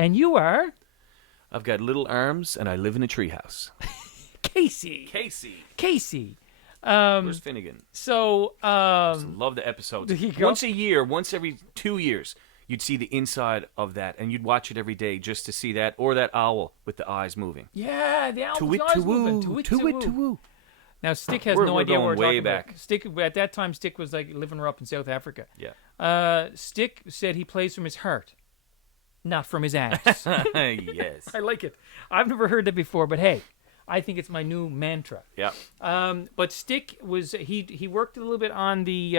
And you are I've got little arms, and I live in a treehouse. Casey. Casey. Um, Where's Finnegan? so, Love the episodes. there you go. Once a year, once every 2 years, you'd see the inside of that, and you'd watch it every day just to see that, or that owl with the eyes moving. yeah, the To owl's wit eyes to moving. woo, To wit to woo. Now, Stick has no We're idea what we're going way talking about. back. Stick, at that time, Stick was like living up in South Africa. Yeah. Stick said he plays from his heart, not from his ass. Yes. I like it. I've never heard that before, but hey, I think it's my new mantra. Yeah. But Stick was he worked a little bit on the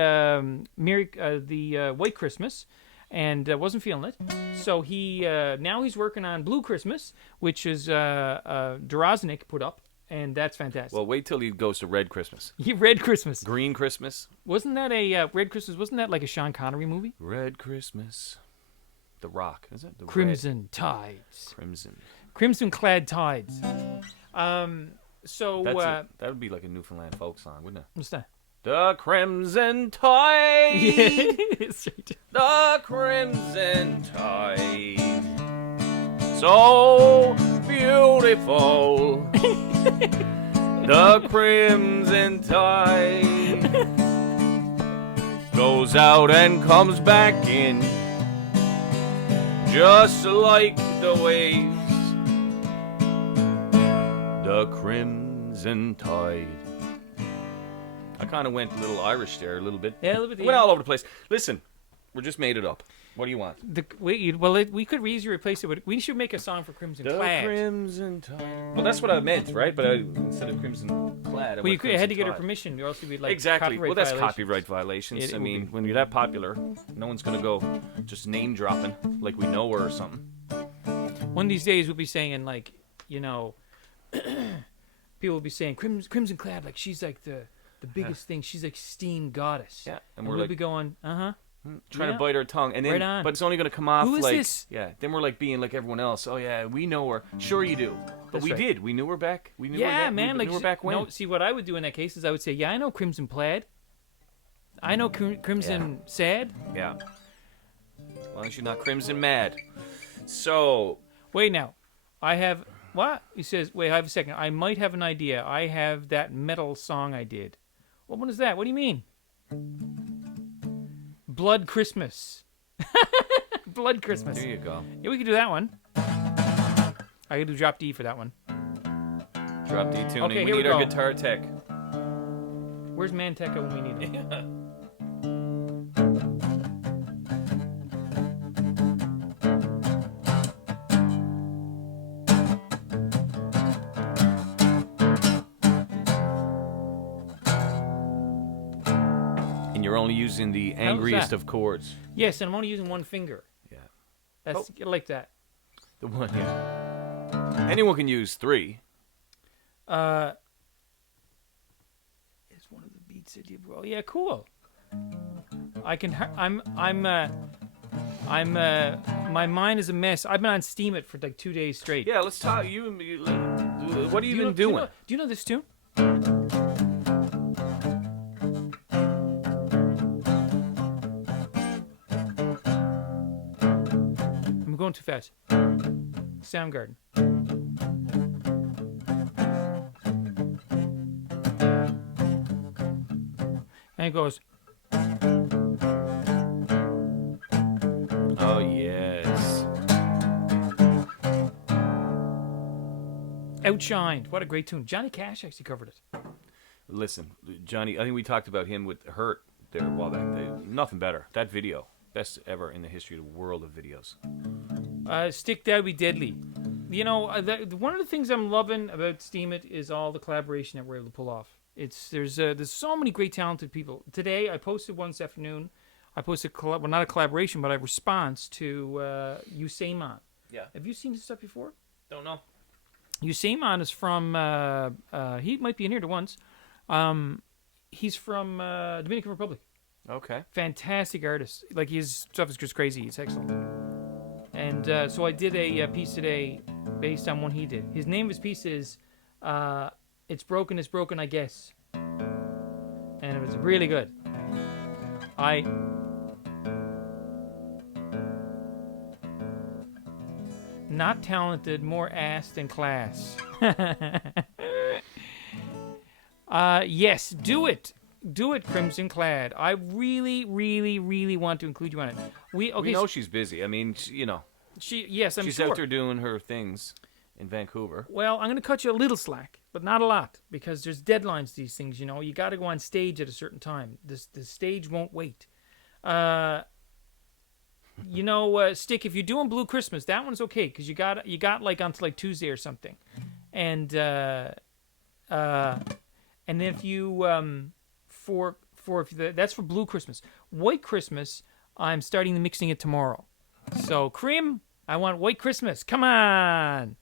White Christmas, and wasn't feeling it. So he now he's working on Blue Christmas, which is Doroznik put up, and that's fantastic. Well, wait till he goes to Red Christmas. Red Christmas, Green Christmas. wasn't that a Red Christmas? Wasn't that like a Sean Connery movie? Red Christmas. The Rock, is it? The Crimson Tides, Crimson. crimson-clad tides. So That would be like a Newfoundland folk song, wouldn't it? what's that? The Crimson Tide. It's right. The Crimson Tide. So beautiful. The Crimson Tide goes out and comes back in, just like the waves. The Crimson Tide. I kind of went a little Irish there, a little bit. Yeah, a little bit. Went all over the place. Listen, we just made it up. What do you want? We could easily replace it with. We should make a song for Crimson The Clad. Crimson Tide. Well, that's what I meant, right? But instead of Crimson Clad, I Well, you went could, had to Crimson get her Tide. permission, or else you'd be like Exactly. Well, that's violations. copyright violations. It I would mean, be. when you're that popular, no one's gonna go just name dropping like we know her or something. One of these days, we'll be saying like, people will be saying Crimson Clad, like she's like the biggest thing. She's like steam goddess. Yeah, And we're we'll like be going, trying yeah. to bite our tongue, and then Right on. but it's only gonna come off Who is like this? yeah. Then we're like being like everyone else. Oh yeah, we know her. Sure you do, but That's we right. did. We knew her back. We knew her yeah, back. man, we like knew her back when. No, see, what I would do in that case is I would say, yeah, I know Crimson Plaid. I know Crimson Sad. Yeah. As long as you're not Crimson Mad. So Wait now, I have what? He says, wait, I have a second. I might have an idea. I have that metal song I did. What one is that? What do you mean? Blood Christmas. Blood Christmas. there you go. Yeah, we could do that one. I could do drop D for that one. Drop D tuning. Okay, we here we need our go. guitar tech. Where's Manteca when we need him? And you're only using the angriest that? of chords. Yes, and I'm only using one finger. Yeah. That's I like that. The one, yeah. Anyone can use 3. It's one of the beats that you. Well, yeah, cool. I can. My mind is a mess. I've been on Steam it for like 2 days straight. Yeah, let's talk. You and me. What have you been Do doing? you know this tune? I'm going too fast. Soundgarden. And it goes. Oh yes. Outshined. What a great tune. Johnny Cash actually covered it. Listen, Johnny. I think we talked about him with Hurt there a while back. Nothing better. That video, best ever in the history of the world of videos. Stick That Would Be Deadly. You know, one of the things I'm loving about Steam It is all the collaboration that we're able to pull off. There's so many great talented people. Today, I posted one this afternoon. I posted not a collaboration, but a response to Usaimon. Yeah. Have you seen this stuff before? Don't know. Usaimon is from. He might be in here to once. He's from Dominican Republic. Okay. Fantastic artist. Like his stuff is just crazy. It's excellent. And so I did a piece today based on one he did. His name of his piece is It's Broken, I Guess. And it was really good. Not talented, more ass than class. Yes, do it. Do it, Crimson Clad. I really, really, really want to include you on it. We know she's busy. I mean, Yes, I'm she's sure. out there doing her things in Vancouver. Well, I'm going to cut you a little slack, but not a lot, because there's deadlines to these things. You got to go on stage at a certain time. The stage won't wait. Stick, if you're doing Blue Christmas, that one's okay, because you got like until like Tuesday or something, and then if you that's for Blue Christmas. White Christmas, I'm starting the mixing it tomorrow. So Krim, I want White Christmas. Come on.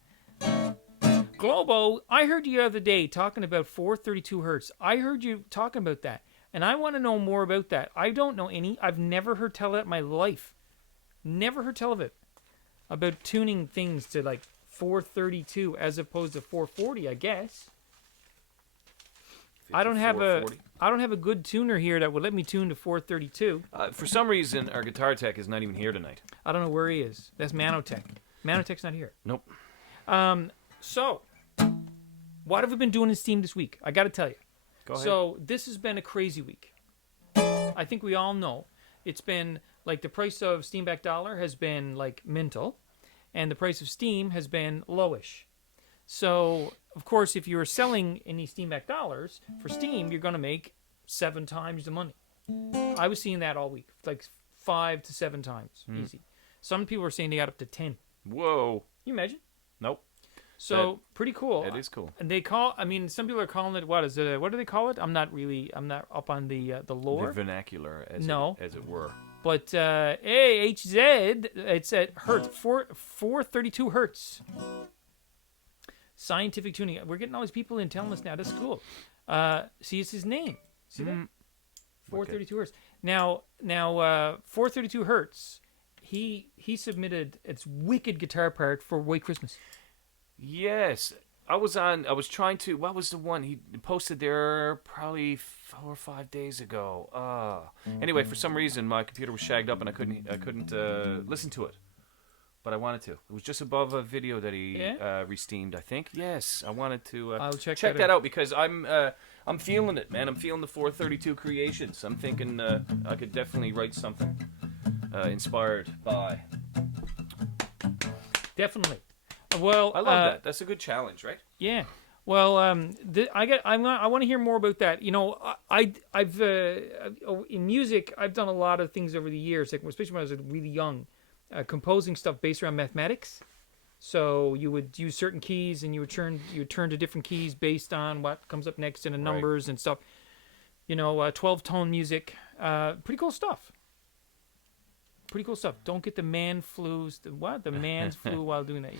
Globo, I heard you the other day talking about 432 hertz. I heard you talking about that, and I want to know more about that. I don't know any. I've never heard tell of it in my life. Never heard tell of it. About tuning things to like 432 as opposed to 440, I guess. I don't have a good tuner here that would let me tune to 432. For some reason, our guitar tech is not even here tonight. I don't know where he is. That's Manotech. Manotech's not here. Nope. So, what have we been doing in Steam this week? I got to tell you. Go ahead. So, this has been a crazy week. I think we all know. It's been, like, the price of Steam Back Dollar has been, like, mental. And the price of Steam has been lowish. So, of course, if you're selling any Steam Back Dollars for Steam, you're going to make 7 times the money. I was seeing that all week. Like, 5 to 7 times. Easy. Some people are saying they got up to 10. Whoa. Can you imagine? Nope. So pretty cool. That is cool. And some people are calling it, what do they call it? I'm not up on the lore. The vernacular, as it were. But HZ, it's at hertz, 432 hertz. Scientific tuning. We're getting all these people in telling us now. That's cool. See, it's his name. See that? 432 hertz. Now, 432 hertz. He submitted its wicked guitar part for White Christmas. Yes. What was the one he posted there probably 4 or 5 days ago? Anyway, for some reason my computer was shagged up and I couldn't listen to it. But I wanted to. It was just above a video that he re-steamed, I think. Yes, I wanted to I'll check that out because I'm feeling it, man. I'm feeling the 432 creations. I'm thinking I could definitely write something inspired by. Definitely. Well, I love that. That's a good challenge, right? Yeah. Well, I want to hear more about that. I've in music, I've done a lot of things over the years, like especially when I was really young, composing stuff based around mathematics. So you would use certain keys, and you would turn to different keys based on what comes up next in the numbers and stuff. 12-tone music, pretty cool stuff. Pretty cool stuff. Don't get the man flus. The man's flu while doing that.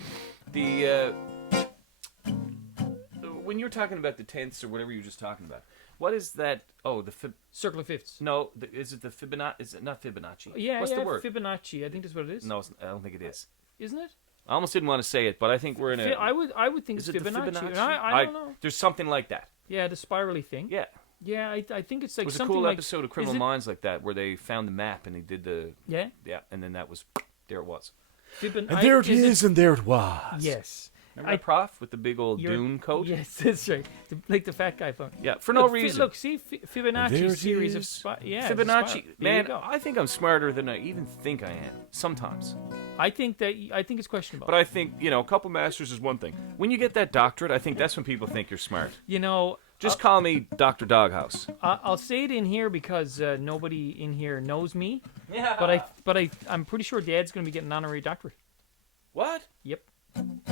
When you're talking about the tenths or whatever you were just talking about, what is that? Oh, circle of fifths. No, is it the Fibonacci? Is it not Fibonacci? Yeah, What's the word? Fibonacci. I think that's what it is. No, I don't think it is. Isn't it? I almost didn't want to say it, but I think we're in a. I would think is it's it the Fibonacci. Fibonacci? I don't know. There's something like that. Yeah, the spirally thing. Yeah. Yeah, I think it's like it was a something cool like, episode of Criminal Minds like that where they found the map and they did the. Yeah. Yeah, and then that was. There it was. And there it is, and there it was. Yes. Remember that prof with the big old dune coat? Yes, that's right. Like the fat guy phone. Yeah, for no reason. Look, see, Fibonacci series of... Fibonacci. Man, I think I'm smarter than I even think I am. Sometimes. I think it's questionable. But I think, a couple masters is one thing. When you get that doctorate, I think that's when people think you're smart. Just call me Dr. Doghouse. I'll say it in here because nobody in here knows me. Yeah. But I'm pretty sure Dad's going to be getting an honorary doctorate. What? Yep.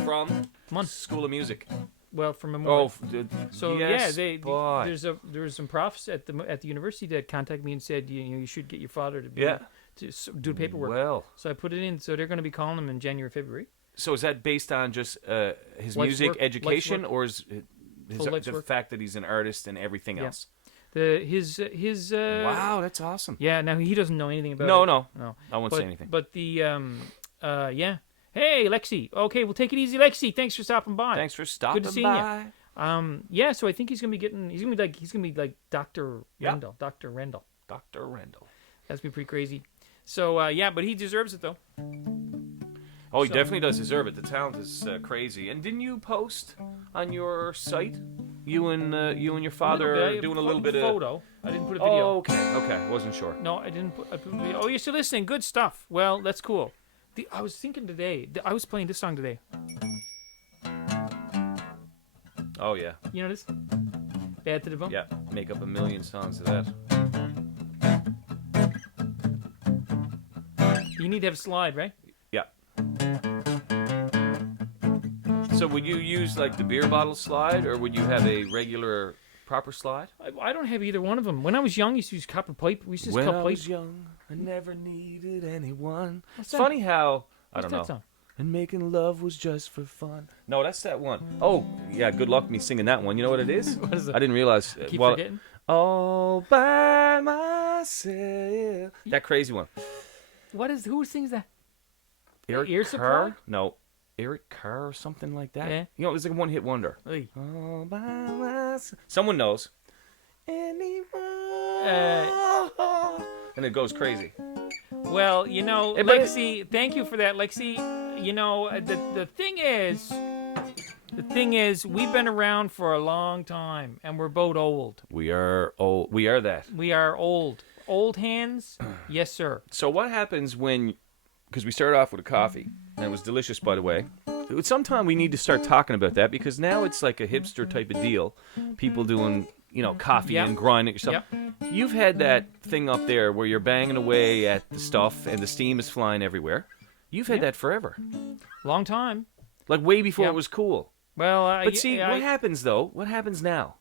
From Munch School of Music. Well, from Memorial. So yes, there's some profs at the university that contacted me and said you should get your father to do the paperwork. Well, so I put it in. So they're going to be calling him in January, February. So is that based on just his Life's music work, education, or is the work. fact that he's an artist and everything else? His wow, that's awesome. Yeah, now he doesn't know anything about it. No, I won't say anything. But the hey Lexi, okay, we'll take it easy, Lexi. Thanks for stopping by. Thanks for stopping Good to see you. Yeah, so I think he's gonna be like Dr. Rendell. Dr. Rendell. Dr. Rendell. That's been pretty crazy. So but he deserves it though. Oh, he So- definitely does deserve it. The talent is crazy. And didn't you post on your site? You and your father doing a little bit of photo. I didn't put a video. Oh, okay. Wasn't sure. No, I didn't put a video. Oh, you're still listening. Good stuff. Well, that's cool. I was thinking today. I was playing this song today. Oh yeah, You know this? Bad to the Bone? yeah. Make up a million songs of that. You need to have a slide, right? Yeah. So would you use like the beer bottle slide, or would you have a regular proper slide? I don't have either one of them. When I was young, I used to use copper pipe. We used to use When copper I pipe. was young, I never needed anyone. What's It's that? funny how I What's don't know. that song? And making love was just for fun. No, that's that one. Oh, yeah. Good luck me singing that one. You know what it is? What is it? I didn't realize. Keep forgetting. All by myself. That crazy one. Who sings that? Eric Ear Carr? Supply? No, Eric Carr or something like that. Yeah. You know, it was like a one-hit wonder. Oy. All by myself. Someone knows. And it goes crazy. Well, you know, Hey, but- Lexi, thank you for that, Lexi. You know, the thing is, we've been around for a long time, and we're both old. We are old. We are that. We are old. Old hands, yes, sir. So what happens when? Because we started off with a coffee, and it was delicious, by the way. Sometime we need to start talking about that because now it's like a hipster type of deal. People doing, coffee Yep. and grinding yourself. Yep. You've had that thing up there where you're banging away at the stuff and the steam is flying everywhere. You've had Yep. that forever, Long time. like way before Yep. it was cool. Well, But see, what happens though? What happens now?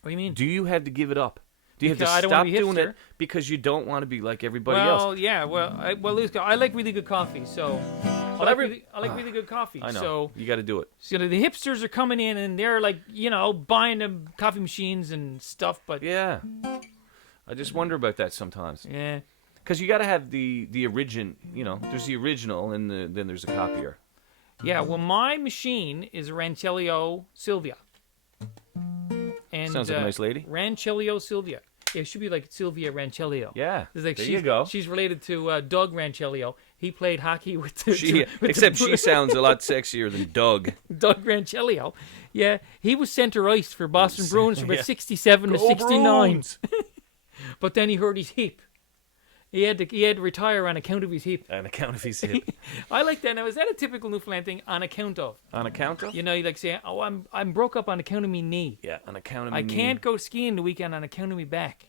What do you mean? Do you have to give it up? Do you have Because to I don't wanna stop be doing hipster. it because you don't want to be like everybody Well, else? yeah. Well, I like really good coffee, so I like really good coffee. I know. So, You got to do it. the hipsters are coming in and they're like, buying them coffee machines and stuff. But Yeah. I just wonder about that sometimes. yeah. Because you got to have the origin, there's the original and then there's a copier. Yeah, well, my machine is a Rancello Silvia. And, Sounds like a nice lady. Rancello Silvia. Yeah, it should be like Silvia Rancello. Yeah, It's like there you go. She's related to Doug Rancello. He played hockey with the, Except she sounds a lot sexier than Doug. Doug Rancello. Yeah, he was center ice for Boston Bruins from Yeah. about 67 to Go 69. Bruins! But then he hurt his hip. He had to retire on account of his hip. On account of his hip. I like that. Now, is that a typical Newfoundland thing? On account of. On account of? You like saying, "Oh, I'm broke up on account of me knee. Yeah, on account of I me can't go skiing the weekend on account of me back."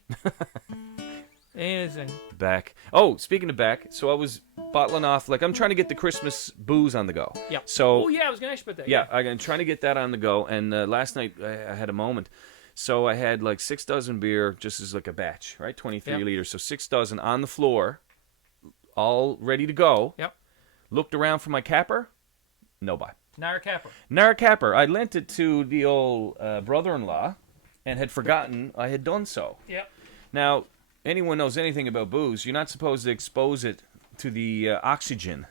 Listen, back. Oh, speaking of back, so I was bottling off, I'm trying to get the Christmas booze on the go. yeah. So, Oh yeah, I was gonna ask you about that. yeah, I'm trying to get that on the go. And last night I had a moment. So I had 6 dozen beer just as like a batch, right? 23 Yep. liters. So 6 dozen on the floor, all ready to go. Yep. Looked around for my capper. No buy. Nara Capper. Nara capper. I lent it to the old brother-in-law and had forgotten I had done so. Yep. Now, anyone knows anything about booze, you're not supposed to expose it to the oxygen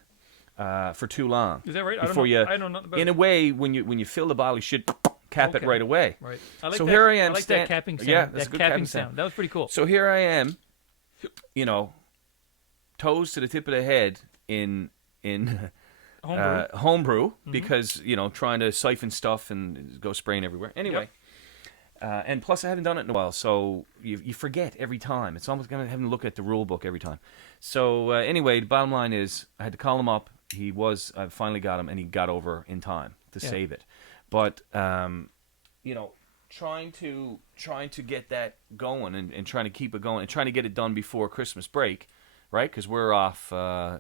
for too long. Is that right? Before I don't know about in it. a way, when you fill the bottle, you should cap it Okay. right away. Right. I like So that, here I am I like stand- that capping sound. Yeah, that's that a good capping capping sound. sound. That was pretty cool. So here I am, toes to the tip of the head in Homebrew. homebrew because trying to siphon stuff and go spraying everywhere. Anyway, and plus I haven't done it in a while, so you forget every time. It's almost gonna having to look at the rule book every time. So anyway, the bottom line is I had to call him up. I finally got him, and he got over in time to Yeah. save it. But trying to get that going and trying to keep it going and trying to get it done before Christmas break, right? Because we're off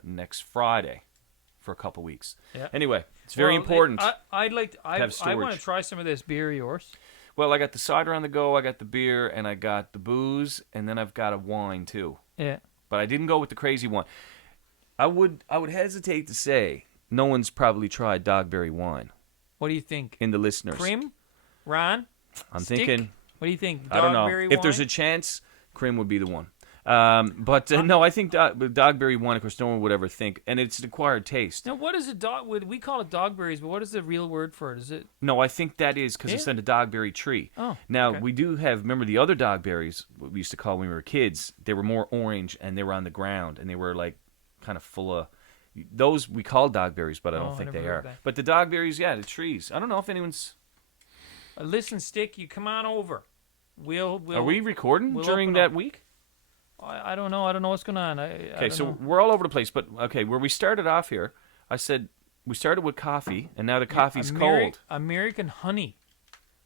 next Friday for a couple weeks. Yeah. Anyway, it's very Well, important. I'd like to, I have want storage. to try some of this beer of yours. Well, I got the cider on the go, I got the beer, and I got the booze, and then I've got a wine too. Yeah. But I didn't go with the crazy one. I would hesitate to say no one's probably tried Dogberry wine What do you think? in the listeners. Cream? Ron? I'm Stick? thinking, What do you think? I don't know. Dogberry If there's a wine? chance, Krim would be the one. But no, I think Dogberry wine, of course, no one would ever think. And it's an acquired taste. Now, what is a dog? We call it dogberries, but what is the real word for it? Is it? No, I think that is because it's Yeah. in a dogberry tree. Oh, Now, okay. we do have, remember the other dogberries, what we used to call when we were kids, they were more orange and they were on the ground and they were kind of full of Those we call dogberries, but I Oh, don't I think never they heard are. of that. But the dogberries, yeah, the trees. I don't know if anyone's. Listen, Stick, you come on over. We'll Are we recording we'll during open that up. week? I don't know. I don't know what's going on. I Okay, don't so know. we're all over the place. But okay, where we started off here, I said we started with coffee, and now the coffee's cold. American honey.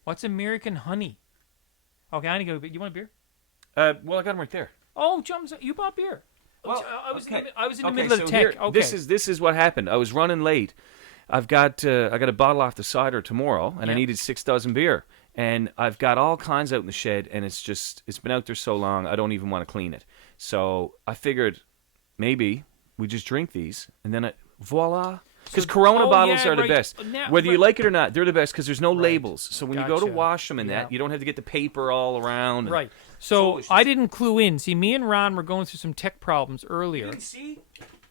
What's American honey? Okay, I need to go. You want a beer? Well, I got them right there. Oh, Jums, you bought beer. Well, I was okay. I was in the Okay, middle of so tech. here, Okay. This is what happened. I was running late. I got a bottle off the cider tomorrow, and I Yeah. needed 6 dozen beer. And I've got all kinds out in the shed, and it's been out there so long, I don't even want to clean it. So I figured maybe we just drink these, and then voila. Because Corona oh, bottles yeah, are the right. best. Now- Whether you right. like it or not, they're the best because there's no Right. labels. So when you go to Gotcha. wash them and Yeah. that, you don't have to get the paper all around. and- Right. So Foolishness. I didn't clue in. See, me and Ron were going through some tech problems earlier. You can see.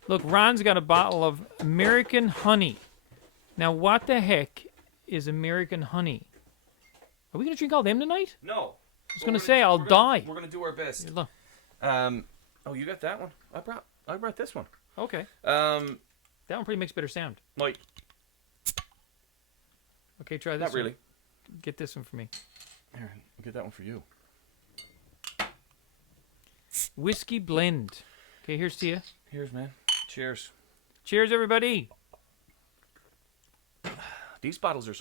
Look, Ron's got a bottle of American honey. Now, what the heck is American honey? Are we going to drink all them tonight? No. I was gonna say, I'll die. We're gonna do our best. Look. Oh, you got that one? I brought this one. Okay. Like, That one pretty makes better sound. Okay, try this not really. one. Get this one for me. Here, I'll get that one for you. Whiskey blend. Okay, here's to you. Here's, man. Cheers. Cheers, everybody. These bottles are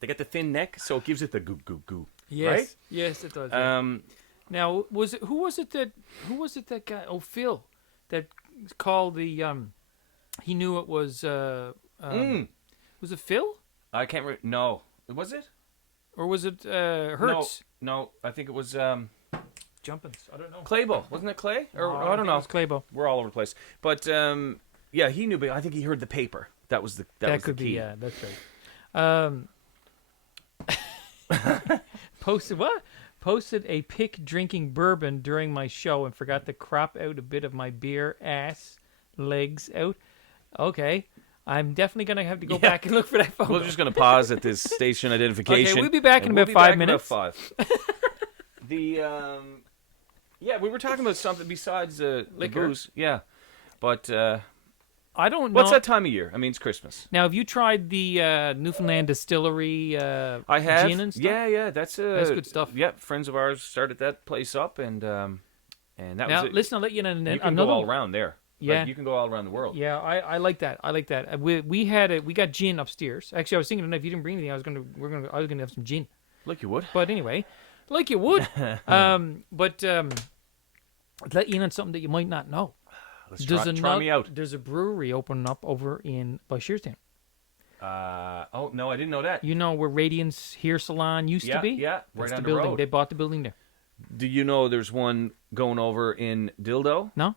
they get the thin neck, so it gives it the goo goo goo. Yes. Right? Yes, it does. Yeah. Now, who was it that guy? Oh, Phil, that called the he knew it was was it Phil I can't no. Was it? or was it Hertz? No, I think it was Jumpins. I don't know. Claybo. Wasn't it Clay? Or Oh, I don't think know. It was Claybo. We're all over the place. But yeah, he knew, but I think he heard the paper. That was the That was could the be. key. Yeah, that's right. Posted a pick drinking bourbon during my show and forgot to crop out a bit of my beer ass legs out. Okay. I'm definitely going to have to go back and look for that photo. We're just going to pause at this station identification. Okay, we'll be back in and about we'll be 5 back in minutes. about 5. Yeah, we were talking about something besides the Liquor. booze. Yeah. But I don't know. what's that time of year? I mean, it's Christmas. Now, have you tried the Newfoundland Distillery I have. gin and stuff? Yeah, that's good stuff. Yeah, friends of ours started that place up, and that Now, was it. listen, I'll let you know. You can another go all one. around there. Yeah. Like, you can go all around the world. Yeah, I like that. I like that. We got gin upstairs. Actually, I was thinking if you didn't bring anything, I was gonna have some gin. Like you would. But anyway, like you would. But let you in on something that you might not know. Let's try me out. There's a brewery opening up over by Shearstown. Oh no, I didn't know that. You know where Radiance Hair Salon used to be? Yeah, That's right the on the building. road. They bought the building there. Do you know there's one going over in Dildo? No,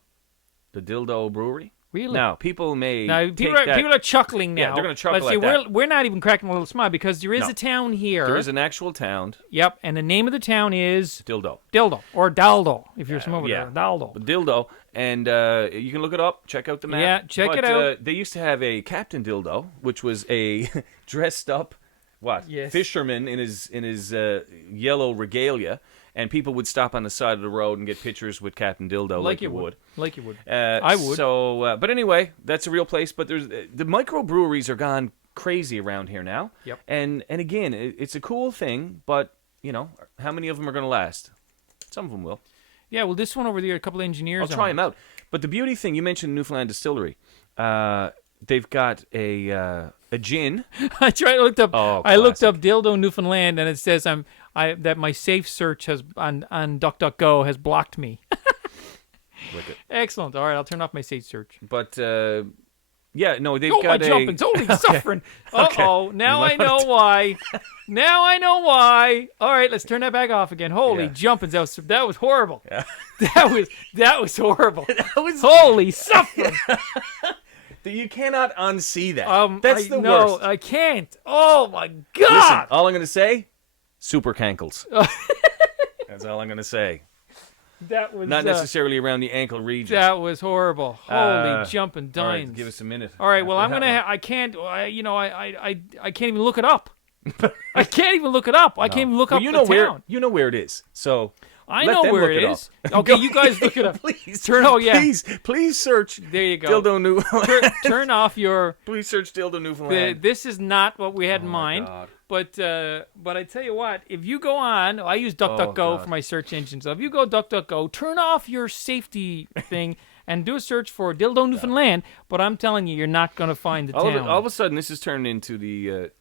The Dildo Brewery? really. Now, people may Now, take people that. are chuckling now. Yeah, they're gonna chuckle But see, at that. we're not even cracking a little smile because there is No. a town here. There is an actual town, Yep, and the name of the town is Dildo. Dildo or Daldo if you're from over yeah. there. Daldo. Dildo, and you can look it up, check out the map. Yeah, check But, it out. They used to have a Captain Dildo, which was a dressed up Yes. fisherman in his yellow regalia, and people would stop on the side of the road and get pictures with Captain Dildo like you would. Like you would. I would. So, but anyway, that's a real place. But there's the microbreweries are gone crazy around here now. Yep. And again, it's a cool thing, but you know, how many of them are going to last? Some of them will. Yeah, well, this one over there, a couple of engineers. I'll try them out. But the beauty thing, you mentioned Newfoundland Distillery. They've got a gin. I tried. Looked up. Oh, I looked classic. up dildo Newfoundland, and it says that my safe search has on DuckDuckGo has blocked me. Look at- Excellent. All right, I'll turn off my safe search. But yeah, no, they've Oh, my got a. jumping's holy suffering. Uh-oh, now You I might know wanna why. Now I know why. All right, let's turn that back off again. Holy Yeah. jumpings, that was horrible. Yeah. That was horrible. Holy suffering. You cannot unsee that. That's the no, worst. I can't. Oh my Listen, God. all I'm going to say, super cankles. That's all I'm going to say. That was Not necessarily around the ankle region. That was horrible. Holy jumping All dines. right, give us a minute. All right, well, I'm After gonna. that I can't. I can't even look it up. I can't even look it up. I can't even look one. up Well, the town. you know where it is. So I Let know them where look it it is. Okay, you guys look it up. Please. Turn. Oh yeah. Please search There you go. dildo Newfoundland. Turn off your. Please search dildo Newfoundland. This is not what we had in Oh, my mind. God. But I tell you what, if you go on, I use DuckDuckGo God. for my search engine. So if you go DuckDuckGo, turn off your safety thing and do a search for dildo Newfoundland. But I'm telling you, you're not going to find the town. All of a sudden, this has turned into the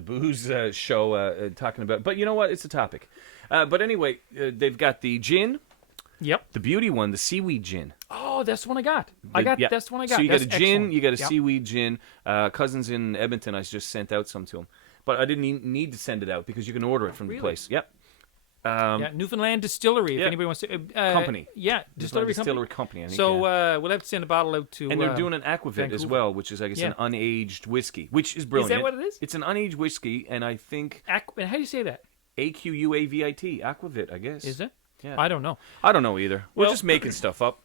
booze show talking about. But you know what? It's a topic. But anyway, they've got the gin, Yep. the beauty one, the seaweed gin. Oh, that's the one I got. Yeah. That's the one I got. So you got That's a gin, excellent. you got a Yep. seaweed gin. Cousins in Edmonton, I just sent out some to him. But I didn't need to send it out because you can order it from Really? the place. Yep. Yeah, Newfoundland Distillery. If yeah. anybody wants to. Company. Yeah, Distillery Distillery Company. I think, So yeah. we'll have to send a bottle out to. And they're doing an aquavit as Vancouver. well, which is, I guess, an unaged whiskey, which is brilliant. what it is? It's an unaged whiskey, and I think And how do you say that? AQUAVIT, aquavit, I guess. Is it? Yeah. I don't know. I don't know either. We're Well- just making stuff up.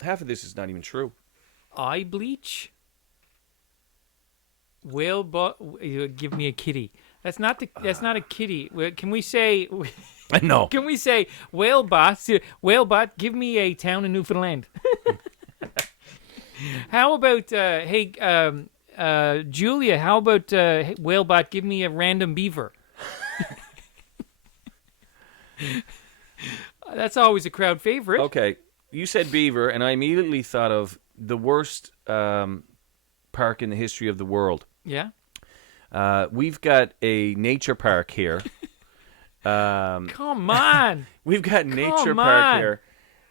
Half of this is not even true. Eye bleach. Give me a kitty. That's not a kitty. Can we say? No. Can we say Whalebot? Give me a town in Newfoundland. How about hey Julia? How about hey, Whalebot? Give me a random beaver. That's always a crowd favorite. Okay, you said beaver, and I immediately thought of the worst park in the history of the world. Yeah. We've got a nature park here. Come on. We've got nature Come park on. here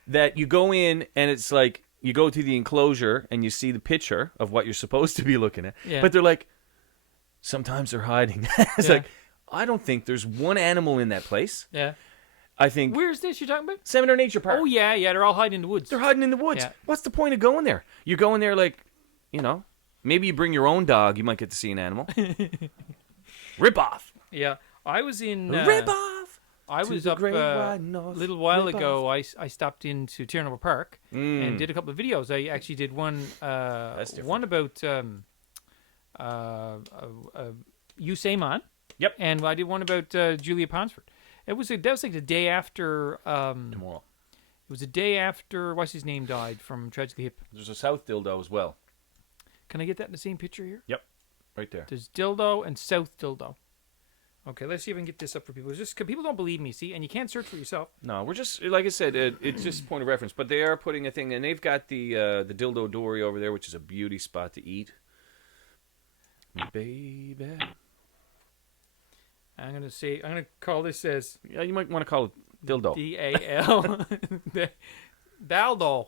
that you go in, and it's like you go to the enclosure, and you see the picture of what you're supposed to be looking at. Yeah. But they're like, sometimes they're hiding. It's Yeah. like, I don't think there's one animal in that place. Yeah. I think Where's this you're talking about? Seminole Nature Park. Oh yeah, they're all hiding in the woods. They're hiding in the woods. Yeah. What's the point of going there? You go in there like, maybe you bring your own dog. You might get to see an animal. Rip off. Yeah. I was in. Rip off. I to was the up great a wide north. little while Rip ago. I stopped into Tiernover Park Mm. and did a couple of videos. I actually did one. different. One about Usain. Yep. And I did one about Julia Ponsford. That was like the day after. Tomorrow. It was the day after what's his name died from tragically hip. There's a South Dildo as well. Can I get that in the same picture here? Yep. Right there. There's Dildo and South Dildo. Okay, let's see if I can get this up for people. It's just 'cause people don't believe me, see, and you can't search for yourself. No, we're just, like I said, it's just point of reference. But they are putting a thing, and they've got the Dildo Dory over there, which is a beauty spot to eat. Baby. I'm gonna call this as Yeah, you might want to call it Dildo. DAL. Daldo.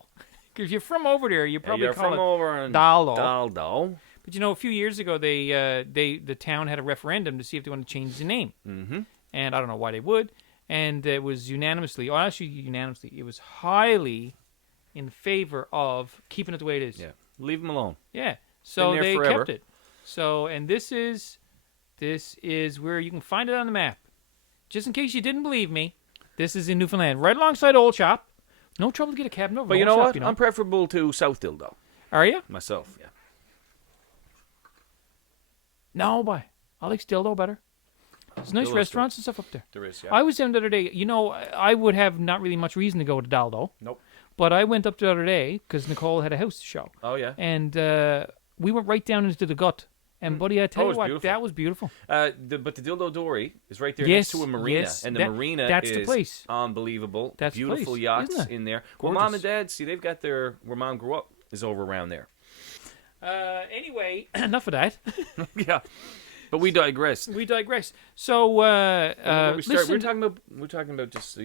Because you're from over there, you probably you're call from it over in Daldo. Daldo. But you know, a few years ago, the town had a referendum to see if they wanted to change the name, Mm-hmm. and I don't know why they would. And it was unanimously, it was highly in favor of keeping it the way it is. Yeah. Leave them alone. Yeah. So there they forever. kept it. So, and this is where you can find it on the map. Just in case you didn't believe me, this is in Newfoundland, right alongside Old Shop. No trouble to get a cabin over. But you Old know Shop, what? I'm preferable to South Dildo. Are you? Myself, yeah. No, boy. I like Dildo better. There's nice Dildo's restaurants and stuff up there. There is, yeah. I was down the other day. You know, I would have not really much reason to go to Daldo, Nope. but I went up the other day because Nicole had a house to show. Oh, yeah. And we went right down into the gut. And, buddy, I tell Oh, you it's what, beautiful. that was beautiful. But the Dildo Dory is right there Yes, next to a marina. yes, And the that- marina that's is the place. unbelievable. That's the Beautiful place, yachts isn't it? in there. Gorgeous. Well, Mom and Dad, see, they've got where Mom grew up is over around there. Anyway, enough of that. Yeah. But we digress. We digress. So, When we start, listen, we're talking about just,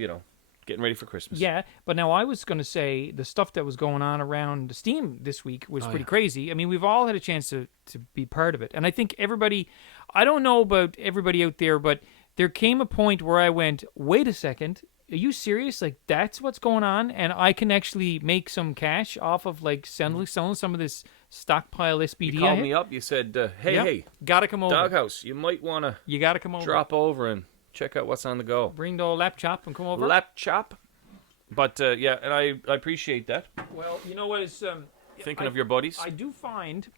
getting ready for Christmas. yeah, but now I was going to say the stuff that was going on around Steam this week was pretty crazy. I mean, we've all had a chance to be part of it. And I think everybody, I don't know about everybody out there, but there came a point where I went, wait a second, are you serious? Like, that's what's going on? And I can actually make some cash off of, like, selling some of this stockpile SBD. You called me up. You said, hey, gotta come over. Doghouse, you might want to You gotta come over. drop over and check out what's on the go. Bring the old lap chop and come over. Lap chop. But, yeah, and I appreciate that. Well, you know what is Thinking of your buddies. I do find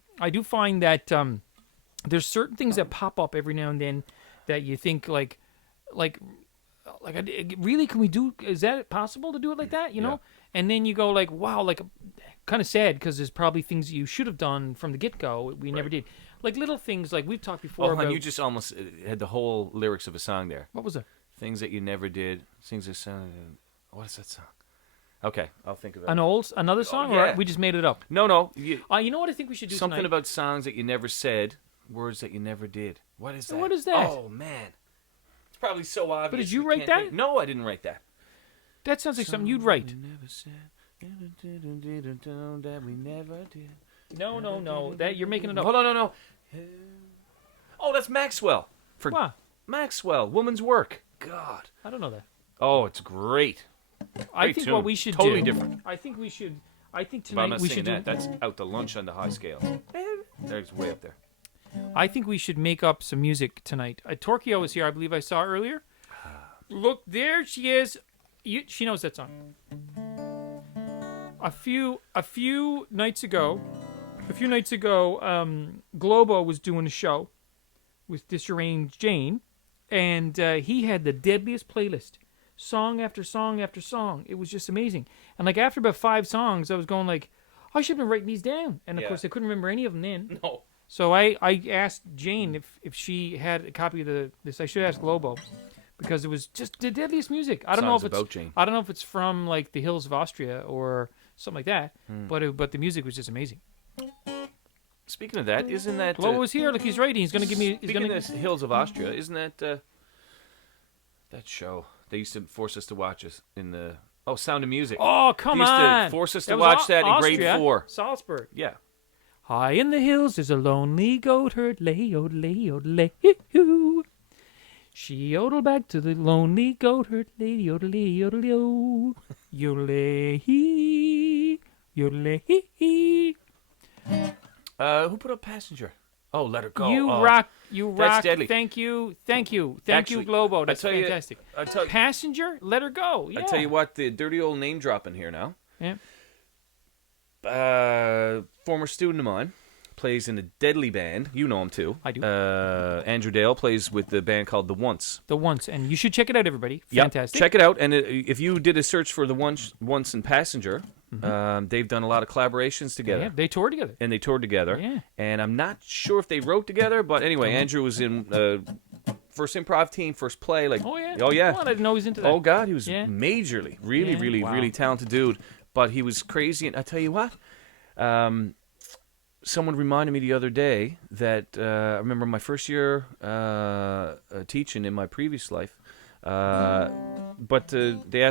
that there's certain things that pop up every now and then that you think like like, really, can we do? Is that possible to do it like that? You know? And then you go like, wow, like, kind of sad because there's probably things you should have done from the get go we never did. Like little things, like we've talked before. Oh, about, hon, you just almost had the whole lyrics of a song there. what was it? Things that you never did. Things that sounded. What is that song? Okay, I'll think of it. Another song, yeah. or we just made it up? No. You know what I think we should do Something tonight? about songs that you never said, words that you never did. What is that? What is that? Oh man, it's probably so obvious. But did you we write can't that? think. No, I didn't write that. That sounds like something you'd write. You never said that we never did. No. That you're making it up. Hold on, no. Oh, that's Maxwell. Wow. Maxwell, Woman's Work. God. I don't know that. Oh, it's great. I Great think tune. what we should Totally do. different. I think we should. I think But I'm tonight not we singing should do. that. That's out to lunch on the high scale. There's way up there. I think we should make up some music tonight. Torquio was here, I believe I saw earlier. Look, there she is. She knows that song. A few nights ago, Globo was doing a show with Disarranged Jane, and he had the deadliest playlist, song after song after song. It was just amazing. And like after about 5 songs, I was going like, I should have been writing these down. And of course, I couldn't remember any of them then. No. So I asked Jane if she had a copy of this. I should ask Globo, because it was just the deadliest music. I don't know if Songs it's about Jane. I don't know if it's from like the hills of Austria or something like that. But the music was just amazing. Speaking of that, isn't that Globo was here. Look, he's writing. He's gonna give me. He's speaking gonna. of the Hills of Austria? Isn't that that show they used to force us to watch us in the Sound of Music? Oh, come They used on! to force us to was watch that in Austria, grade 4. Salzburg. Yeah. High in the hills there's a lonely goat herd, lay-o-lay, o-lay-hoo. She yodeled back to the lonely goat herd, lay-o-lay, yodel-yo. Yodelay, yodelay. Who put up Passenger? Oh, Let Her Go. You Oh, rock. that's deadly. Thank you, Actually, Globo. That's tell you- fantastic. I tell, Passenger, Let Her Go. Yeah. I tell you what, the dirty old name dropping here now. Yeah. Former student of mine plays in a deadly band. You know him too. I do. Andrew Dale plays with the band called The Once. The Once, and you should check it out, everybody. Yep. Fantastic. Check it out. And if you did a search for The Once and Passenger, they've done a lot of collaborations together. Yeah, they toured together. And they toured together. Yeah. And I'm not sure if they wrote together, but anyway, Andrew was in first improv team, first play. Like, Oh yeah. Oh, yeah. Well, I didn't know he was into that. Oh, God, he was Yeah. majorly. Really, Yeah. really, Wow. really talented dude. But he was crazy. And I tell you what, someone reminded me the other day that I remember my first year teaching in my previous life. But they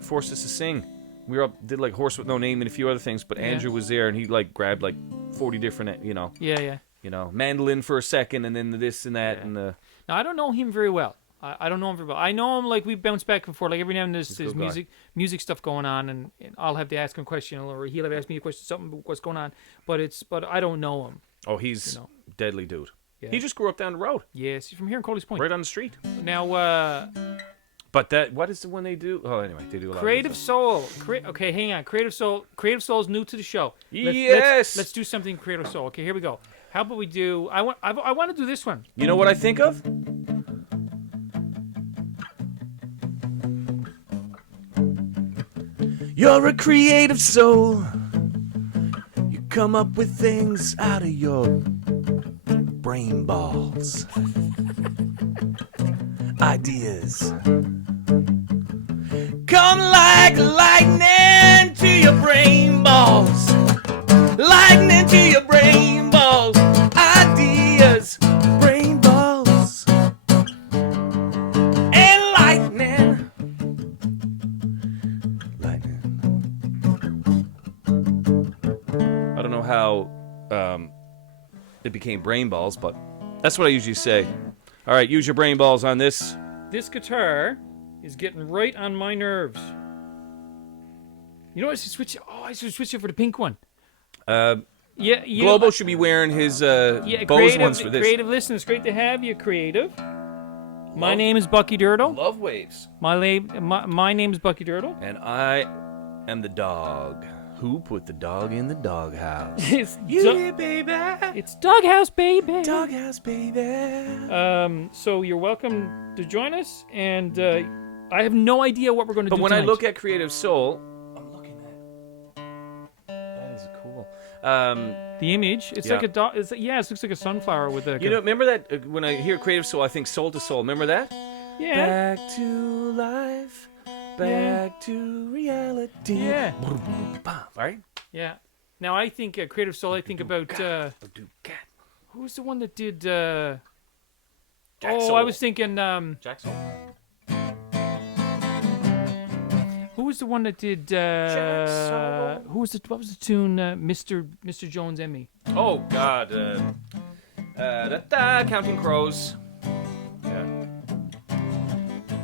forced us to sing. We were up, did like Horse with No Name and a few other things, but Yeah. Andrew was there and he like grabbed like 40 different, Yeah. mandolin for a second and then this and that Yeah. and Now I don't know him very well. I don't know him very well. I know him like we bounce back and forth. Like every now and then there's He's a good guy. music stuff going on, and I'll have to ask him a question, or he'll have to ask me a question, something about what's going on. But I don't know him. oh, he's You know. deadly dude. Yeah. He just grew up down the road, Yes, he's from here in Coley's Point. right on the street. Now, But what is the one they do? Oh, anyway, they do a lot Creative of good stuff. Soul. Okay, hang on. Creative Soul is new to the show. Yes! Let's do something Creative Soul. Okay, here we go. How about we do? I want to do this one. You know what I think of? You're a creative soul. You come up with things out of your brain balls. Ideas. Come like lightning to your brain balls. Lightning to your brain balls. Ideas. Brain balls. And lightning. I don't know how it became brain balls, but that's what I usually say. All right, use your brain balls on this. This guitar is getting right on my nerves. You know what? I should switch. Oh, I should switch it for the pink one. Yeah, Globo should be wearing his Bose creative, ones for this. Creative listeners, great to have you, Creative. My name is Bucky Dirtle. Love waves. My name is Bucky Dirtle. And I am the dog. Who put the dog in the doghouse? It's You Do- did, baby. It's Doghouse, baby. Doghouse, baby. So you're welcome to join us, and I have no idea what we're going to do But when tonight. I look at Creative Soul, I'm looking at. That is cool. the image, it's Yeah. like a dog. It looks like a sunflower with a. You know, remember that when I hear Creative Soul, I think Soul to Soul. Remember that? yeah, Back to life, back to reality. yeah, Right? yeah. Now I think Creative Soul. I think about who was the one that did. Jack I Soul. was thinking. Jack Soul. Who was the one that did? Soul. Who was the? What was the tune? Mr. Jones and Me. Oh God. Counting Crows. Yeah.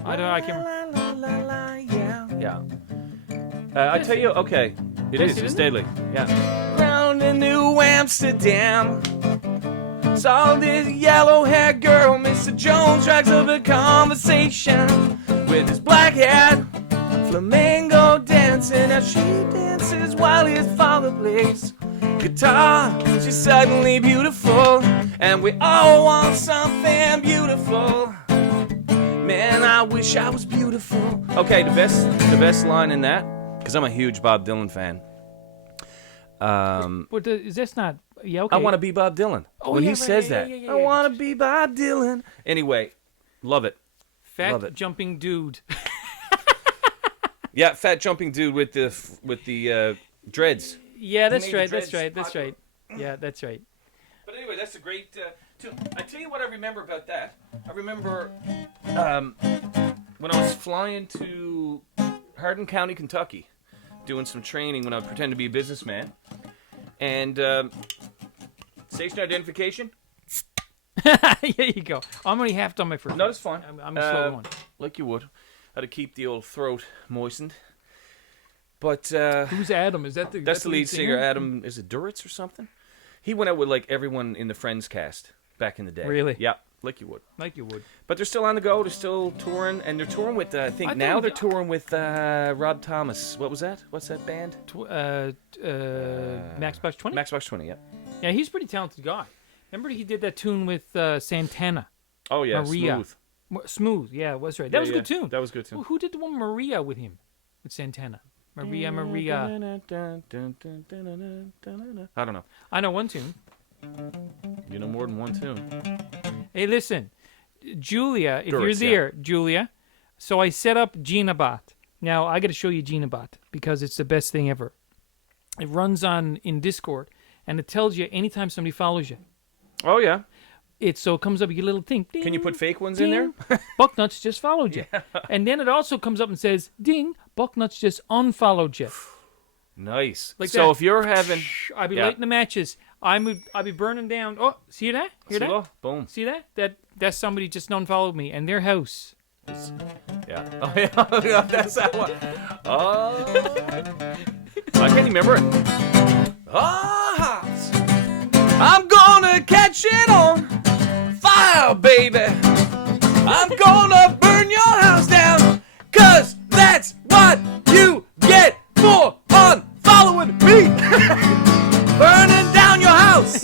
I don't. I can't remember. Yeah. I tell you, okay. It Yes, is. it It's is? deadly. Yeah. Round in New Amsterdam. Saw this yellow-haired girl, Mr. Jones strikes up a conversation with his black hat, flamingo dancing as she dances while his father plays guitar. She's suddenly beautiful, and we all want something beautiful. Man, I wish I was beautiful. Okay, the best line in that, because I'm a huge Bob Dylan fan. But is this not? Yeah. Okay. I want to be Bob Dylan. When yeah, he right, says yeah, that, yeah, yeah, I yeah. want to be Bob Dylan. Anyway, love it. Love Fat it. jumping dude. Yeah, fat jumping dude with the dreads. Yeah, that's made the right. That's dreads right. That's popular. right. Yeah, that's right. But anyway, that's a great tune. I tell you what I remember about that. I remember when I was flying to Hardin County, Kentucky, doing some training when I would pretend to be a businessman. And station identification? There you go. I'm only half done my first. No, that's fine. I'm a slow one. Like you would. How to keep the old throat moistened. But Who's Adam? Is that the? that's the lead singer, Adam. Is it Duritz or something? He went out with like everyone in the Friends cast back in the day. Really? Yeah, like you would. Like you would. But they're still on the go. They're still touring, and they're touring with. I think I now thought they're touring with Rob Thomas. What was that? What's that band? Max Box 20. Matchbox 20. Yeah. Yeah, he's a pretty talented guy. Remember he did that tune with Santana. Oh yeah. Maria. Smooth. Smooth. Yeah, that's right. That was a good tune. That was a good tune. Who did the one Maria with him? With Santana. Maria. I don't know. I know one tune. You know more than one tune. Hey, listen, Julia, if you're Duritz, yeah. there, Julia. So I set up GinaBot. Now I got to show you GinaBot because it's the best thing ever. It runs in Discord, and it tells you anytime somebody follows you. Oh yeah. It comes up with your little thing. Ding, Can you put fake ones in there? ding, Bucknuts just followed you. And then it also comes up and says, ding, Bucknuts just unfollowed you. Nice. Like so that. if you're having, I'd be Yeah. lighting the matches. I'd be burning down. Oh, see that? Hear that? oh, boom. See that? That's somebody just unfollowed me and their house. Yeah. Oh yeah. That's that one. Oh. I can't remember it. Oh, I'm gonna catch it on fire, baby. I'm gonna burn your house down, 'cause that's what you get for unfollowing me. Burning down your house.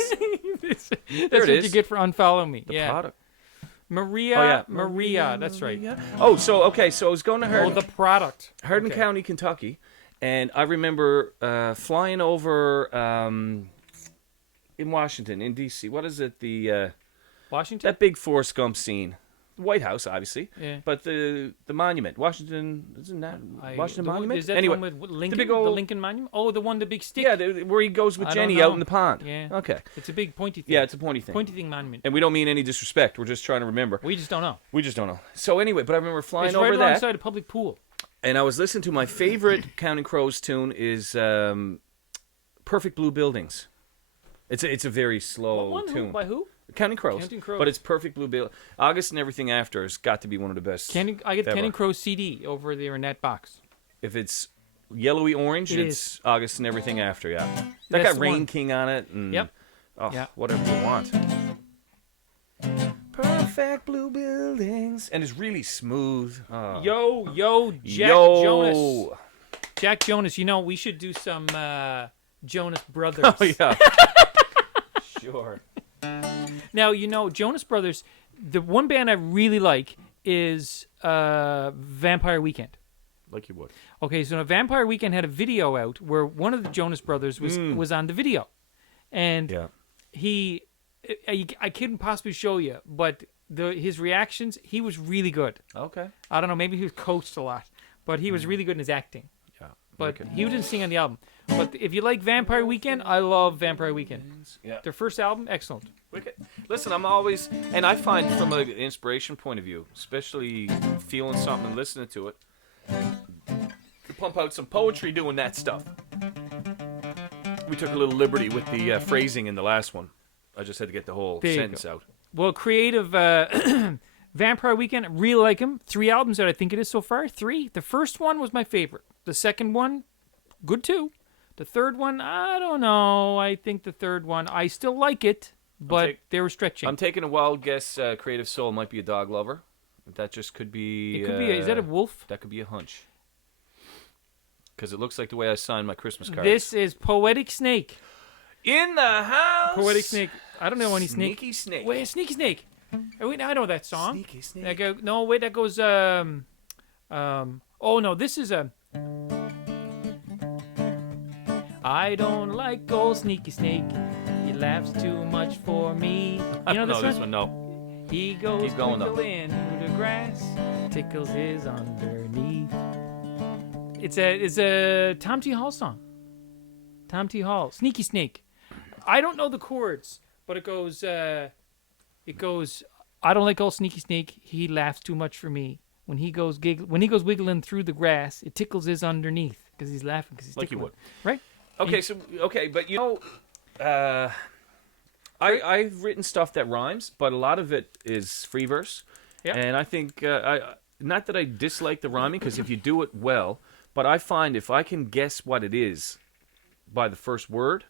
That's it what is. you get for unfollowing me. The yeah. product. Maria. Oh, yeah. Maria. That's right. Oh, so okay, so I was going to Oh, the product. Hardin Okay. County, Kentucky, and I remember flying over in Washington, in D.C. What is it? Washington. That big Forrest Gump scene. White House, obviously, Yeah. but the monument, Washington, isn't that Washington the one- Monument? Is that Anyway, the one with Lincoln? big The old- Lincoln Monument? Oh, the one, the big stick. yeah, where he goes with I don't Jenny out know. in the pond. Yeah. Okay. It's a big pointy thing. Yeah, it's a pointy thing. pointy thing monument. And we don't mean any disrespect. We're just trying to remember. We just don't know. We just don't know. So anyway, but I remember flying It's over right that. alongside a public pool. And I was listening to my favorite Counting Crows tune is Perfect Blue Buildings. It's a very slow What one? Who? tune. By who? Counting Crows. Counting Crows. But it's Perfect Blue Buildings. August and Everything After has got to be one of the best. I get ever. Kenny Crow CD over there in that box. If it's yellowy orange, It it's August and Everything After, yeah. That That's got the Rain one. King on it. And, Yep. Oh, Yeah. whatever you want. Perfect Blue Buildings. And it's really smooth. Oh. Yo, Jack Yo. Jonas. Jack Jonas. You know, we should do some Jonas Brothers. Oh, yeah. Sure. Now, you know, Jonas Brothers, the one band I really like is Vampire Weekend. Like you would. Okay, so Vampire Weekend had a video out where one of the Jonas Brothers was on the video, and I couldn't possibly show you, but his reactions, he was really good. Okay. I don't know, maybe he was coached a lot, but he was really good in his acting. Yeah. But he didn't sing on the album. But if you like Vampire Weekend, I love Vampire Weekend. Yeah. Their first album, excellent. Wicked. Listen, I'm always, and I find from an inspiration point of view, especially feeling something and listening to it, to pump out some poetry doing that stuff. We took a little liberty with the phrasing in the last one. I just had to get the whole There you sentence out. Well, creative Vampire Weekend, I really like him. 3 albums that I think it is so far. 3. The first one was my favorite. The second one, good too. The third one, I don't know. I think the third one, I still like it, but they were stretching. I'm taking a wild guess. Creative Soul might be a dog lover. That just could be. It could be. Is that a wolf? That could be a hunch. Because it looks like the way I signed my Christmas cards. This is Poetic Snake. In the house. Poetic Snake. I don't know any snake. Sneaky Snake. Wait, Sneaky Snake. Oh, wait, I know that song. Sneaky Snake. That goes. Oh no, this is a. I don't like old Sneaky Snake. He laughs too much for me. You know No, this one, no. He goes Keep going, though. twinkling through the grass, tickles his underneath. It's a Tom T. Hall song. Tom T. Hall, Sneaky Snake. I don't know the chords, but it goes. I don't like old Sneaky Snake. He laughs too much for me. When he goes wiggling through the grass, it tickles his underneath because he's laughing because he's Like you tickling. would. Right? Okay, but you know, I've written stuff that rhymes, but a lot of it is free verse. Yeah. And I think, not that I dislike the rhyming, because if you do it well, but I find if I can guess what it is by the first word,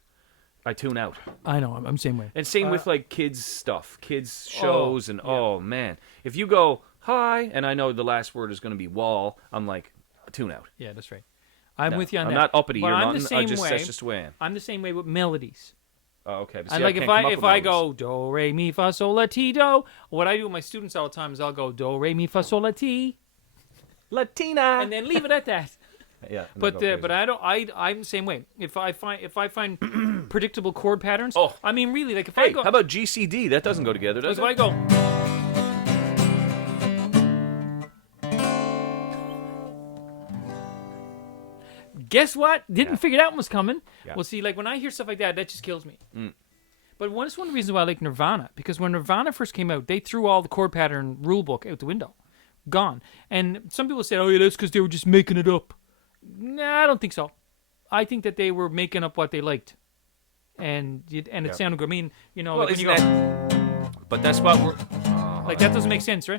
I tune out. I know. I'm the same way. And same with like kids stuff, kids shows, oh man, if you go hi and I know the last word is going to be wall, I'm like, tune out. Yeah, that's right. I'm No, with you on I'm that. not uppity But or I'm nothing. the same That's way. just the way I am. I'm the same way with melodies. Oh, okay. But I see, like can't if come up I with melodies. go do re mi fa sol la ti do. What I do with my students all the time is I'll go do re mi fa sol la ti, Latina, and then leave it at that. yeah. But I don't. I'm the same way. If I find predictable chord patterns. Oh. I mean, really, like if I Hey, go. how about GCD? That doesn't go together, does If I it? go. Guess what? Didn't figure that one was coming. Yeah. Well, see, like when I hear stuff like that, that just kills me. But it's one of the reasons why I like Nirvana, because when Nirvana first came out, they threw all the chord pattern rule book out the window, gone. And some people said, "Oh yeah, that's because they were just making it up." Nah, I don't think so. I think that they were making up what they liked, and it sounded good. I mean, you know, Well, like when isn't you go, that? But that's what we're. like that doesn't make sense, right?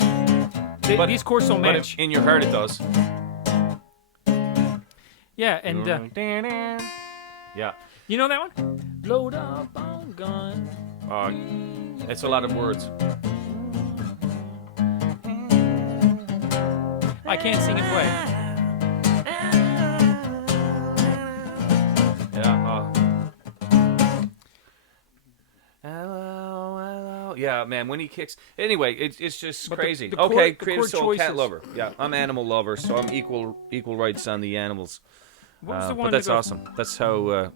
But- These chords don't But match. in your heart, it does. Yeah, and Yeah. you know that one? Load up on gun. It's a lot of words. I can't sing and play. Yeah. Hello. Yeah, man. When he kicks. Anyway, it's just But crazy. the Okay, chord- the creative chord soul, cat choices. lover. Yeah, I'm animal lover, so I'm equal rights on the animals. What was the But one that's that goes- awesome. That's how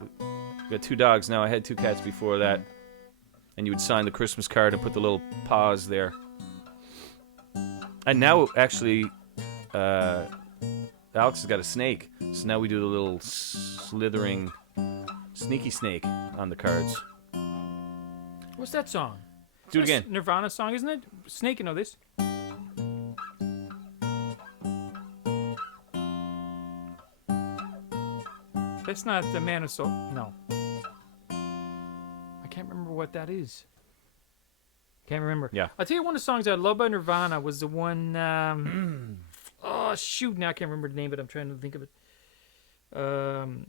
we got 2 dogs now. I had 2 cats before that. And you would sign the Christmas card and put the little paws there. And now, actually, Alex has got a snake. So now we do the little slithering sneaky snake on the cards. What's that song? Do it That's again. Nirvana song, isn't it? Snake, you know this. That's not the Man of Soul. No. I can't remember what that is. Can't remember. Yeah. I'll tell you one of the songs I love by Nirvana was the one. Oh, shoot. Now I can't remember the name of it. I'm trying to think of it. Don't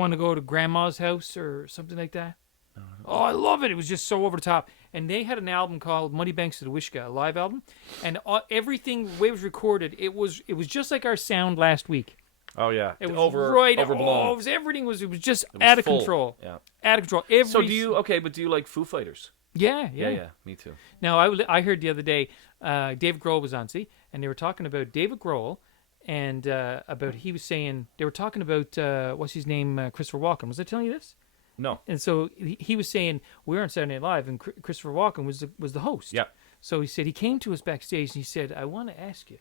Want to Go to Grandma's House or something like that. Oh, I love it. It was just so over the top. And they had an album called Muddy Banks of the Wishkah, a live album. And everything, the way it was recorded, it was just like our sound last week. Oh, yeah. It was overblown. Oh, it was just It was out of full. control. Yeah. Out of control. So do you, okay, but do you like Foo Fighters? Yeah, Yeah, me too. Now, I heard the other day, David Grohl was on, see, and they were talking about David Grohl, and he was saying, they were talking about, what's his name, Christopher Walken. Was I telling you this? No. And so he was saying, we were on Saturday Night Live, and Christopher Walken was the host. Yeah. So he said, he came to us backstage, and he said, I want to ask you,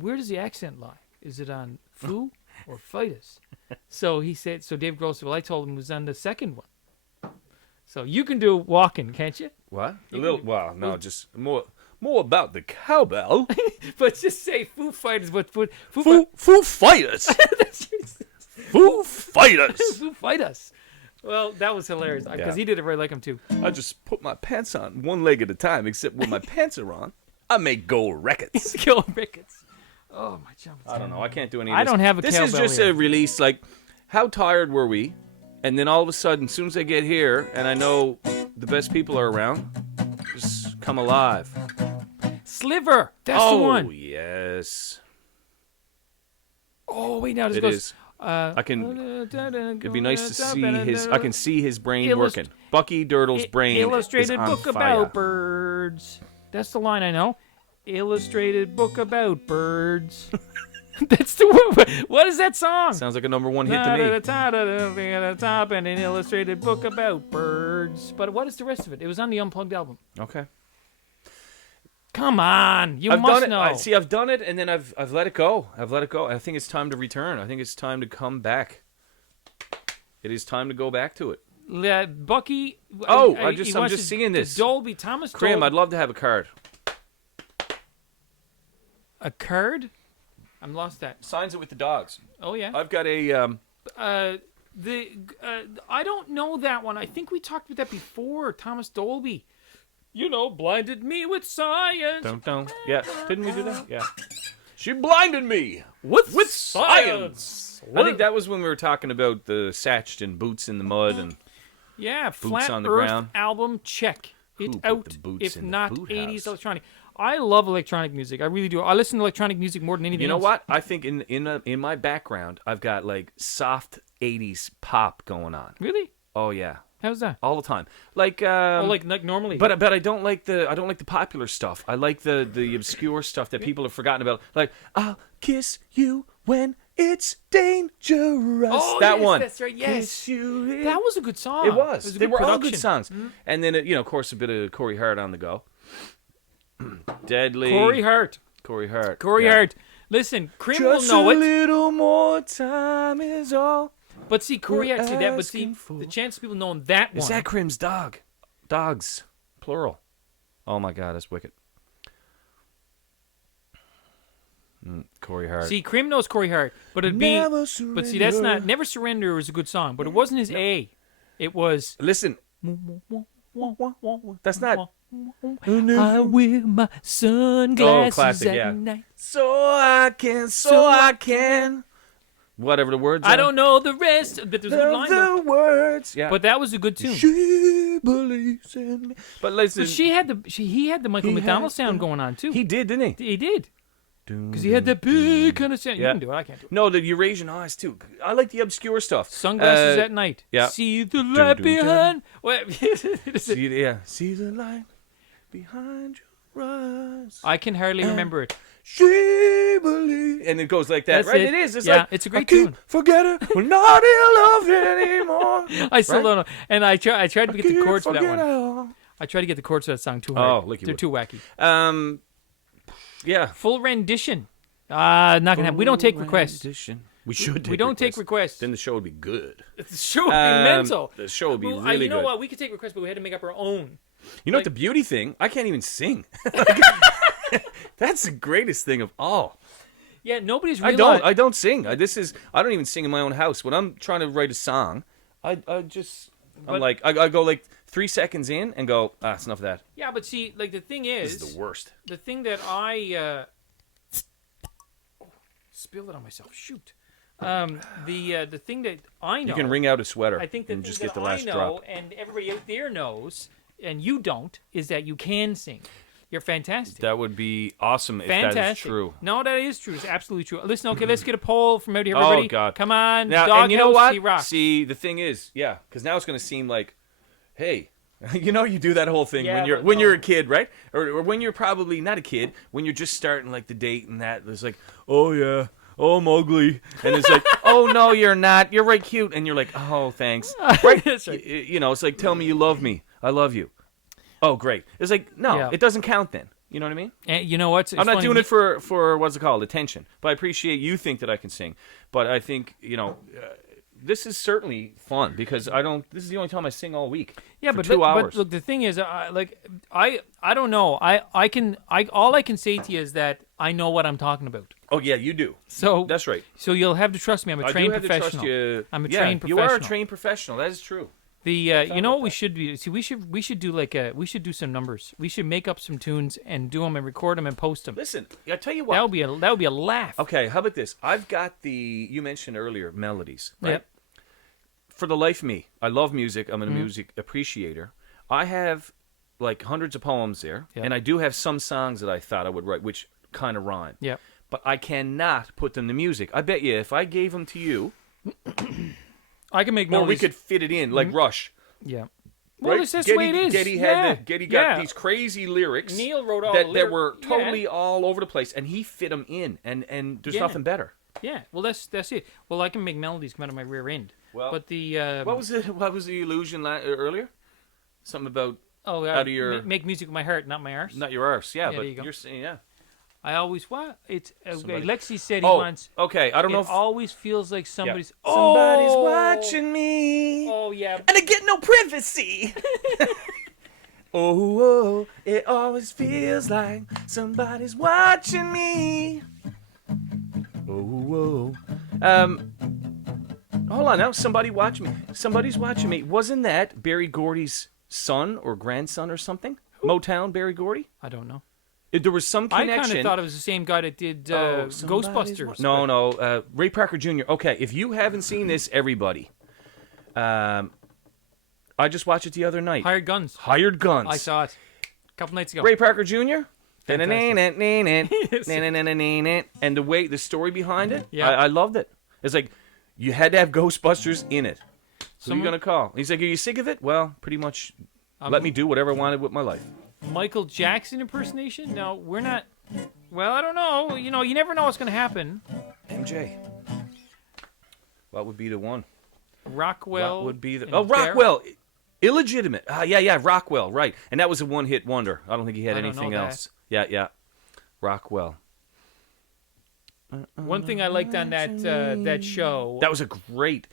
where does the accent lie? Is it on Foo or Fighters? So he said, so Dave Grohl said, well, I told him it was on the second one. So you can do Walken, can't you? What? A little. Well, no, just more about the cowbell. But just say Foo Fighters. But Foo Fighters. Foo Fighters. Foo Fighters. Well, that was hilarious because Yeah. he did it very like him too. I just put my pants on one leg at a time, except when my pants are on, I make gold records. Kill Ricketts. Oh my jump! I don't know. I can't do any of I this. don't have a This is cowbell just here. a release. Like, how tired were we? And then all of a sudden, as soon as I get here, and I know the best people are around, just come alive. Sliver. That's the one. Yes. Oh wait, now this It goes. is. I can. It'd be nice to see his. I can see his brain working. Bucky Dirtle's brain Illustrated is on book fire. about birds. That's the line I know. Illustrated book about birds. That's the one. What is that song? Sounds like a number one hit to me. At the top and an illustrated book about birds. But what is the rest of it? It was on the Unplugged album. Okay. Come on, you I've must done it. know. I've done it, and then I've let it go. I've let it go. I think it's time to return. I think it's time to come back. It is time to go back to it. Bucky. Oh, he I'm just wants to- seeing this. Dolby, Thomas Krim, Dolby. I'd love to have a card. A card? I'm lost that. Signs it with the dogs. Oh yeah. I've got a. I don't know that one. I think we talked about that before. Thomas Dolby. You know, blinded me with science. Don't. Yeah, didn't we do that? Yeah. She blinded me. With science. I think that was when we were talking about the Satched and boots in the mud and. Yeah, Flat on the Earth ground. album, check. Who It put out, the boots if in the not boot 80s house? electronic. I love electronic music. I really do. I listen to electronic music more than anything You know else. what? I think in my background, I've got like soft '80s pop going on. Really? Oh yeah, How's that? all the time. Like like normally. But I don't like the popular stuff. I like the obscure stuff that people have forgotten about. Like I'll kiss you when it's dangerous. Oh, that yes, one. that's right, yes. Kiss you. that was a good song. It was. a They good were all production. good songs. And then of course a bit of Corey Hart on the go. Deadly. Corey Hart. Corey Hart. Corey Yeah. Hart. Listen, Krim Just will know a it. little more time is all. But see, Corey we're Hart, see that. But see, asking for. the chance of people knowing that Is one. that Krim's dog? Dogs. Plural. Oh my God, that's wicked. Corey Hart. See, Krim knows Corey Hart, but it'd be. Never But see, that's not. surrender. Never Surrender was a good song, but it wasn't his A. It was. Listen, that's not. I wear my sunglasses classic, at yeah. night. So I can. Whatever the words are. I don't know the rest, but there's a good line. though. the words. Yeah. But that was a good tune. She believes in me. But listen, But he had the Michael He McDonald has sound the- going on too. he did, didn't he? He did. Because he had that big kind of sound. You Yeah. can do it. I can't do it. No, the Eurasian eyes too. I like the obscure stuff. Sunglasses at night. yeah. See the light dun, behind. What? See the light behind your eyes. I can hardly remember it. She believes, and it goes like that, That's right? it. It is. It's Yeah, like it's a great I keep tune. forgetting we're not in love anymore. I still Right? don't know. And I tried to get the Keep chords for that one. forgetting. I tried to get the chords for that song too hard. Oh, look, you They're would. too wacky. Yeah. Full rendition. Not gonna happen. We don't take requests. Rendition. We should. Take We don't take requests. Then the show would be good. The show would be mental. The show would be Well, really you know good. what? We could take requests, but we had to make up our own. You know like- what the beauty thing? I can't even sing. That's the greatest thing of all. Yeah, nobody's I realized. don't sing. I don't even sing in my own house. When I'm trying to write a song, I'm But- like I go like 3 seconds in and go, it's enough of that. Yeah, but see, like the thing This is, is the worst. the thing that I spilled it on myself. Shoot. The thing that I know. You can wring out a sweater I think the and thing just that get the last I know, drop. and everybody out there knows, and you don't, is that you can sing. You're fantastic. That would be awesome if Fantastic. that is true. No, that is true. It's absolutely true. Listen, okay, let's get a poll from out here, Oh, everybody. God. Come on, Now, Doghouse, and you know what? Rock. See, the thing is, yeah, because now it's going to seem like, hey, You know, you do that whole thing Yeah, when but you're no. a kid, right? Or when you're probably not a kid, when you're just starting like the date and that. It's like, oh yeah, oh I'm ugly, and it's like, oh no, you're not. You're right cute, and you're like, oh thanks, right? That's right. You know, it's like, tell me you love me. I love you. Oh great. It's like, no, Yeah. it doesn't count then. You know what I mean? And you know what? I'm not doing it for what's it called, attention. But I appreciate you think that I can sing. But I think this is certainly fun because I don't. This is the only time I sing all week. Yeah, for but 2 hours. But look, the thing is, I don't know. All I can say to you is that I know what I'm talking about. Oh yeah, you do. So That's right. So you'll have to trust me. I'm a I trained do have professional. to trust you. I'm a Yeah, trained you are a professional. trained professional. That is true. You know what we should do? See, we should do we should do some numbers. We should make up some tunes and do them and record them and post them. Listen, I tell you what. That would be a laugh. Okay, how about this? I've got you mentioned earlier melodies, right? Yep. For the life of me, I love music. I'm a Mm-hmm. music appreciator. I have like hundreds of poems there, Yep. and I do have some songs that I thought I would write, which kind of rhyme. Yep. But I cannot put them to music. I bet you if I gave them to you, I can make or we melodies. could fit it in like Rush. Yeah. Well, Right? that's the way it is. Getty yeah. Getty got yeah. these crazy lyrics. Neil wrote all that, the that were yeah. totally all over the place, and he fit them in, and there's Yeah. nothing better. Yeah. Well, that's it. Well, I can make melodies come out of my rear end. Well, but the What was the illusion earlier? Something about out of your make music with my heart, not my arse. not your arse, yeah, Yeah, but there you go. you're saying yeah. I always it's Somebody- Lexi said he Oh, wants. okay. I don't know It if always feels like somebody's. somebody's Oh! watching me, Oh yeah. and I get no privacy. Oh, it always feels like somebody's watching me. Oh, hold on now. Somebody watch me. Somebody's watching me. Wasn't that Barry Gordy's son or grandson or something? Motown Barry Gordy? I don't know. There was some I connection. kind of thought it was the same guy that did Oh, somebody's Ghostbusters. No, Ray Parker Jr. Okay, if you haven't seen this, everybody. I just watched it the other night. Hired Guns. Hired Guns. I saw it a couple nights ago. Ray Parker Jr. Fantastic. And the story behind it, Yeah. I loved it. It's like you had to have Ghostbusters in it. So who are you Someone- gonna call? He's like, "Are you sick of it?" Well, pretty much. Let me do whatever I wanted with my life. Michael Jackson impersonation? No, we're not. Well, I don't know. You know, you never know what's going to happen. MJ. What would be the one? Rockwell. What would be the? and Oh, Bear- Rockwell. Illegitimate. Yeah, Rockwell. Right, and that was a one-hit wonder. I don't think he had I don't anything know that. else. Yeah. Rockwell. One thing I liked on that show. That was a great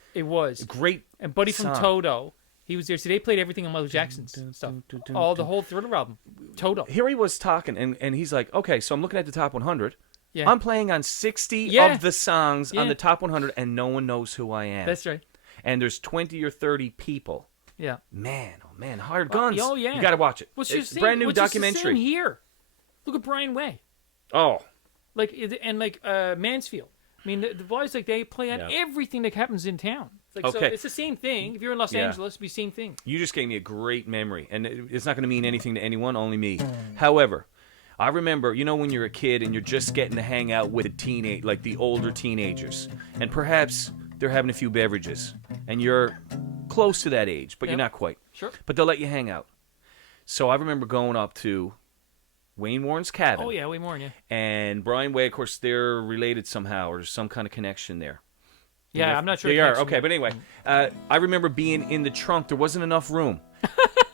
Great. And Buddy from song. Toto. He was there. So they played everything on Michael Jackson's stuff. All the whole Thriller album. Toto. Here he was talking, and he's like, okay, so I'm looking at the top 100. Yeah. I'm playing on 60 Yeah. of the songs on Yeah. the top 100, and no one knows who I am. That's right. And there's 20 or 30 people. Yeah. Man, oh man, Hired Guns. Oh, yeah. You got to watch it. What's It's a brand new The documentary. same here. Look at Brian Way. Oh, Mansfield. I mean, the boys they play on Yeah. everything that happens in town. So Okay. it's the same thing. If you're in Los Yeah. Angeles, it'd be the same thing. you just gave me a great memory, and it's not going to mean anything to anyone, only me. However, I remember, when you're a kid and you're just getting to hang out with the older teenagers, and perhaps they're having a few beverages, and you're close to that age, but Yep. you're not quite. Sure. But they'll let you hang out. So I remember going up to Wayne Warren's cabin. Oh yeah, way more. Yeah. And Brian Way, of course, they're related somehow, or there's some kind of connection there. Yeah, I'm not sure. They the are connection okay, there. but anyway, I remember being in the trunk. There wasn't enough room.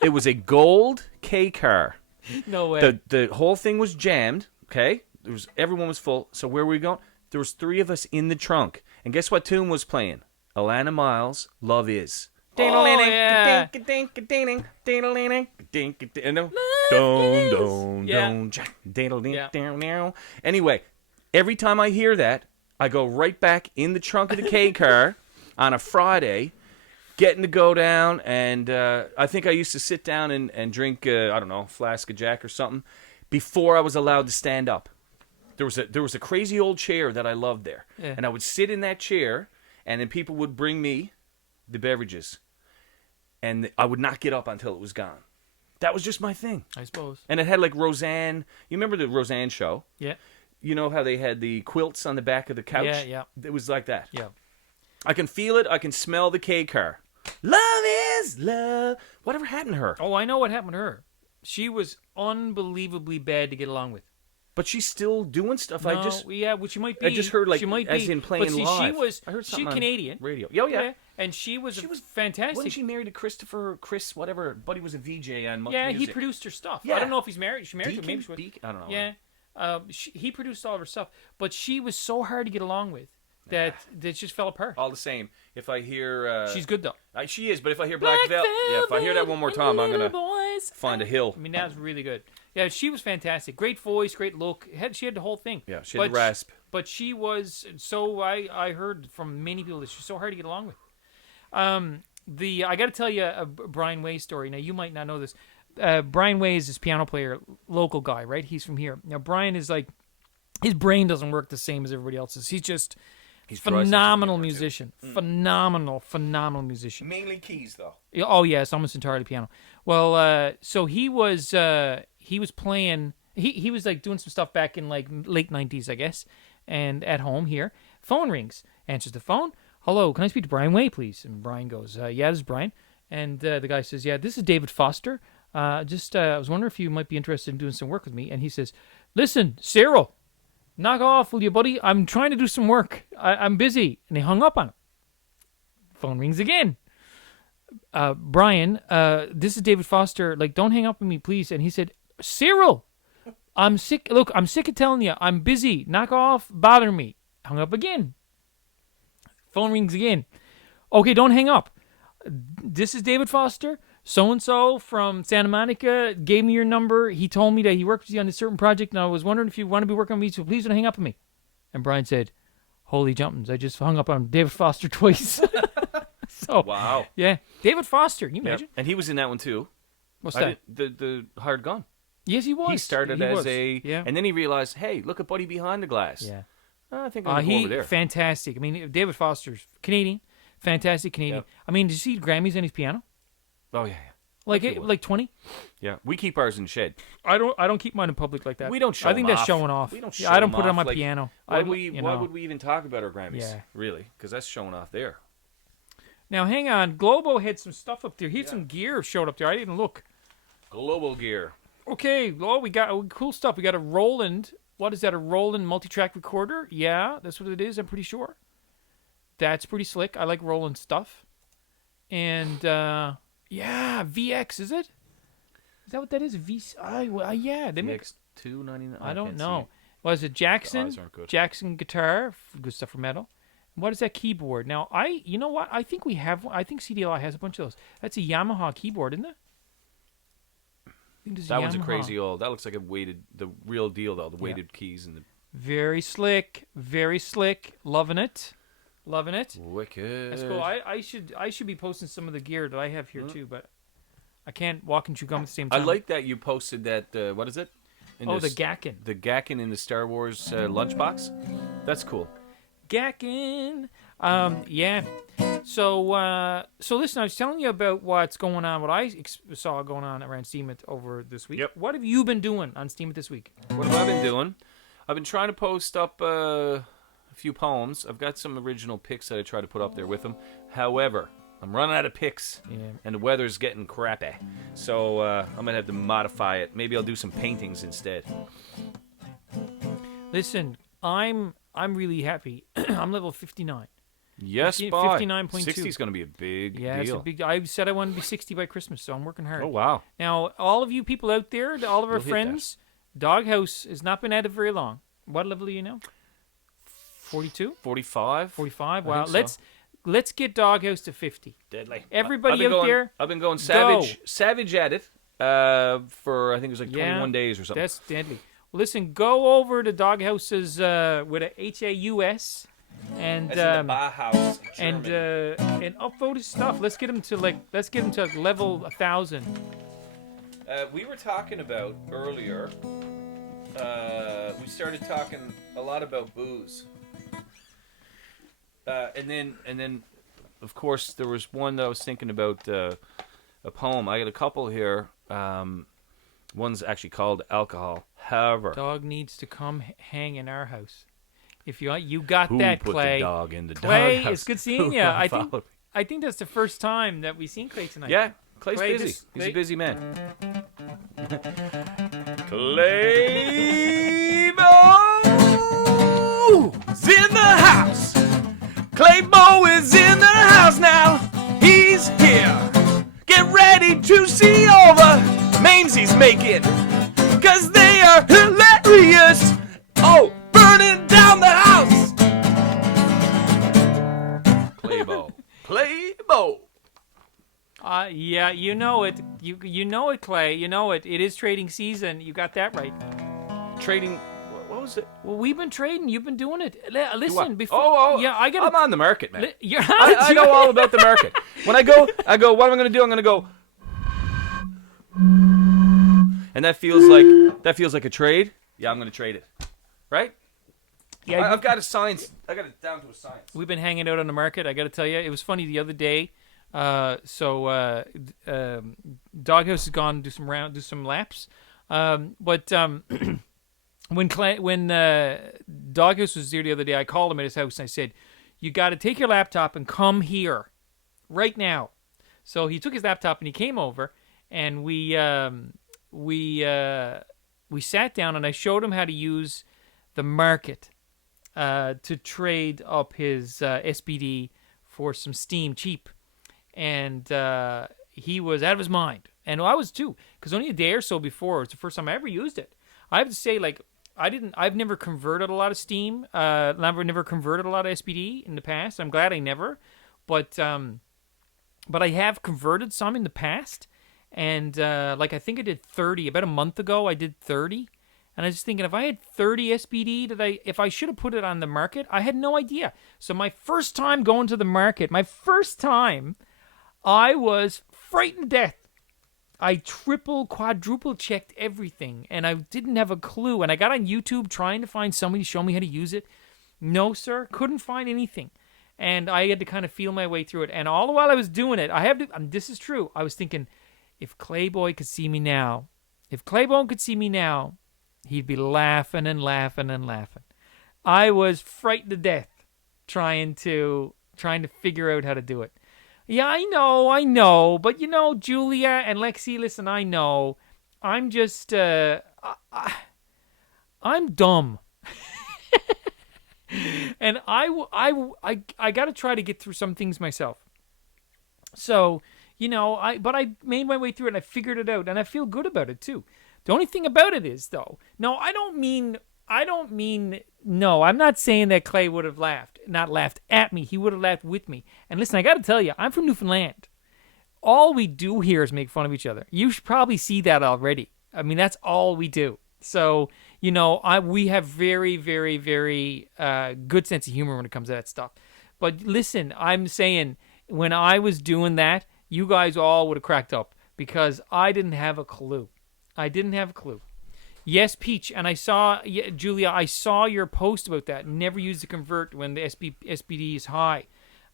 It was a gold K car. No way. The whole thing was jammed. Okay, everyone was full. So where were we going? There was 3 of us in the trunk, and guess what tune was playing? Alana Miles, "Love Is." Oh, yeah. Anyway, every time I hear that, I go right back in the trunk of the K car on a Friday, getting to go down, and I think I used to sit down and drink, I don't know, a flask of Jack or something, before I was allowed to stand up. There was a crazy old chair that I loved there, Yeah. and I would sit in that chair, and then people would bring me the beverages, and I would not get up until it was gone. That was just my thing. I suppose. And it had like Roseanne. You remember the Roseanne show? Yeah. You know how they had the quilts on the back of the couch? Yeah, yeah. It was like that. Yeah. I can feel it. I can smell the K car. Love Leslie. Whatever happened to her? Oh, I know what happened to her. She was unbelievably bad to get along with. But she's still doing stuff. No, yeah, which she might be. I just heard, like, she might as be. in playing but see, live. She I heard she something on Canadian radio. Oh, yeah. and she was Wasn't fantastic. she married to Chris, whatever? Buddy was a VJ on Much Yeah, Music. he produced her stuff. Yeah. I don't know if he's married. She married to him. Maybe she was. I don't know. Yeah, he produced all of her stuff, but she was so hard to get along with that it just fell apart. All the same, if I hear... She's good though. she is, but if I hear Black Velvet... Yeah, if I hear that one more time, I'm going to find a hill. I mean, that's really good. Yeah, she was fantastic. Great voice, great look. She had the whole thing. Yeah, she had the rasp. But she was so. I heard from many people that she's so hard to get along with. I got to tell you a Brian Way story. Now you might not know this. Brian Way is this piano player, local guy, right? He's from here. Now Brian is like, his brain doesn't work the same as everybody else's. He's just phenomenal musician. Phenomenal musician. Mainly keys, though. Oh yeah, it's almost entirely piano. Well, so he was playing. He was like doing some stuff back in like late 90s, I guess, and at home here. Phone rings. Answers the phone. Hello, can I speak to Brian Way, please? And Brian goes, yeah, this is Brian. And the guy says, yeah, this is David Foster. I was wondering if you might be interested in doing some work with me. And he says, listen, Cyril, knock off, will you, buddy? I'm trying to do some work. I'm busy. And he hung up on him. Phone rings again. Brian, this is David Foster. Like, don't hang up on me, please. And he said, Cyril, I'm sick. Look, I'm sick of telling you. I'm busy. Knock off. Bother me. Hung up again. Phone rings again. Okay, don't hang up. This is David Foster. So-and-so from Santa Monica gave me your number. He told me that he worked with you on a certain project, and I was wondering if you want to be working with me, so please don't hang up on me. And Brian said, holy jumpins, I just hung up on David Foster twice. So, wow. Yeah. David Foster, can you imagine? And he was in that one, too. What's that? The Hired Gun. Yes, he was. He started Yeah. And then he realized, hey, look at Buddy behind the glass. Yeah. I think I'm going to go over there. Fantastic. I mean, David Foster's Canadian. Fantastic Canadian. Yep. I mean, did you see Grammys on his piano? Oh, yeah. Like 20? Yeah. We keep ours in the shed. I don't keep mine in public like that. We don't show I think them that's off. showing off. We don't show Yeah, I don't them put it on my off. Like, piano. Why would we even talk about our Grammys? Yeah. Really? Because that's showing off there. Now, hang on. Globo had some stuff up there. He had some gear showed up there. I didn't look. Global Gear. Okay, well, we got cool stuff. We got a Roland. What is that, a Roland multi-track recorder? Yeah, that's what it is, I'm pretty sure. That's pretty slick. I like Roland stuff. And, yeah, VX, is it? Is that what that is? Yeah. They make VX299. I don't know. Was it Jackson? eyes aren't good. Jackson guitar, good stuff for metal. What is that keyboard? Now, you know what? I think we have one. I think CDLI has a bunch of those. That's a Yamaha keyboard, isn't it? That one's a crazy old. That looks like the real deal though. The weighted keys and the very slick, loving it. wicked. That's cool. I should be posting some of the gear that I have here too, but I can't walk and chew gum at the same time. I like that you posted that. What is it? The Gakken. The Gakken in the Star Wars lunchbox. That's cool. Gakken. Yeah. So listen, I was telling you about what's going on, what I saw going on around Steemit over this week. Yep. What have you been doing on Steemit this week? What have I been doing? I've been trying to post up a few poems. I've got some original pics that I try to put up there with them. However, I'm running out of pics, and the weather's getting crappy. So I'm going to have to modify it. Maybe I'll do some paintings instead. Listen, I'm really happy. I'm level 59. Yes, 59.2. 60 is going to be a big deal. It's a big. I said I wanted to be 60 by Christmas, so I'm working hard. Oh, wow. Now, all of you people out there, all of our You'll hit friends, Doghouse has not been at it very long. What level are you now? 42? 45? 45? I Wow. think so. Let's get Doghouse to 50. Deadly. Everybody out there, I've been going go. savage at it for, I think it was like 21 days or something. That's deadly. Listen, go over to Doghouse's with a Haus and That's in the Bauhaus, and German. upvote his stuff. Let's get him to level 1,000. We were talking about earlier. We started talking a lot about booze, and then, of course, there was one that I was thinking about a poem. I got a couple here. One's actually called Alcohol. However, Dog needs to come hang in our house. If you got who that, put Clay. the dog in the Clay, doghouse? it's good seeing you. I I think that's the first time that we've seen Clay tonight. Yeah, Clay's Clay, busy. this- He's a Clay- busy man. Claybo's in the house. Claybo is in the house now. He's here. Get ready to see all the memes he's making. Cause they are hilarious. Oh, burning down the house. Claybo. Claybo. Yeah, you know it. You know it, Clay. You know it. It is trading season. You got that right. Trading. What was it? Well, we've been trading. You've been doing it. Listen, before. Oh, yeah, I got. I'm on the market, man. You're I know all about the market. When I go, what am I going to do? I'm going to go. And that feels like a trade. Yeah, I'm going to trade it. Right? Yeah, I've got a science. I got it down to a science. we've been hanging out on the market. I got to tell you, it was funny the other day. Doghouse has gone do some laps. But when Doghouse was there the other day, I called him at his house and I said, "You got to take your laptop and come here right now." So he took his laptop and he came over, and we sat down and I showed him how to use the market to trade up his SBD for some Steam cheap. And he was out of his mind, and I was too, because only a day or so before, it's the first time I ever used it. I have to say, like, I've never converted a lot of Steam, never converted a lot of SBD in the past. I'm glad I never, but I have converted some in the past, and like I think I did 30 about a month ago. I did 30, and I was just thinking, if I had 30 SBD, if I should have put it on the market, I had no idea. So my first time going to the market, I was frightened to death. I quadruple checked everything, and I didn't have a clue. And I got on YouTube trying to find somebody to show me how to use it. No, sir, couldn't find anything. And I had to kind of feel my way through it. And all the while I was doing it, this is true, I was thinking, if Clayboy could see me now, he'd be laughing and laughing and laughing. I was frightened to death trying to figure out how to do it. Yeah, I know, but Julia and Lexi, listen, I know. I'm just, I'm dumb. And I got to try to get through some things myself. So, but I made my way through it and I figured it out and I feel good about it too. The only thing about it is, though, I'm not saying that Clay would have not laughed at me. He would have laughed with me. And listen, I got to tell you, I'm from Newfoundland. All we do here is make fun of each other. You should probably see that already. I mean, that's all we do. So, we have very, very, very good sense of humor when it comes to that stuff. But listen, I'm saying when I was doing that, you guys all would have cracked up because I didn't have a clue. Yes, Peach, and Julia, I saw your post about that. Never use the convert when the SBD is high.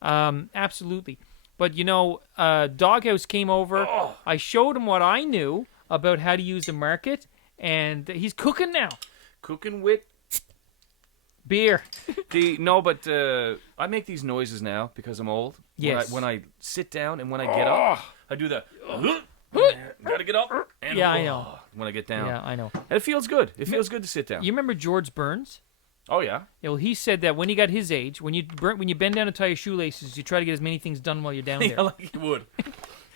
Absolutely. But, Doghouse came over. Oh. I showed him what I knew about how to use the market, and he's cooking now. Cooking with beer. I make these noises now because I'm old. Yes. When I sit down and when I get up, I do the... Gotta get up. And I know. When I get down. Yeah, I know. And it feels good. It feels good to sit down. You remember George Burns? Oh, yeah. Yeah, well, he said that when he got his age, when you bend down to tie your shoelaces, you try to get as many things done while you're down there. Yeah, like you would.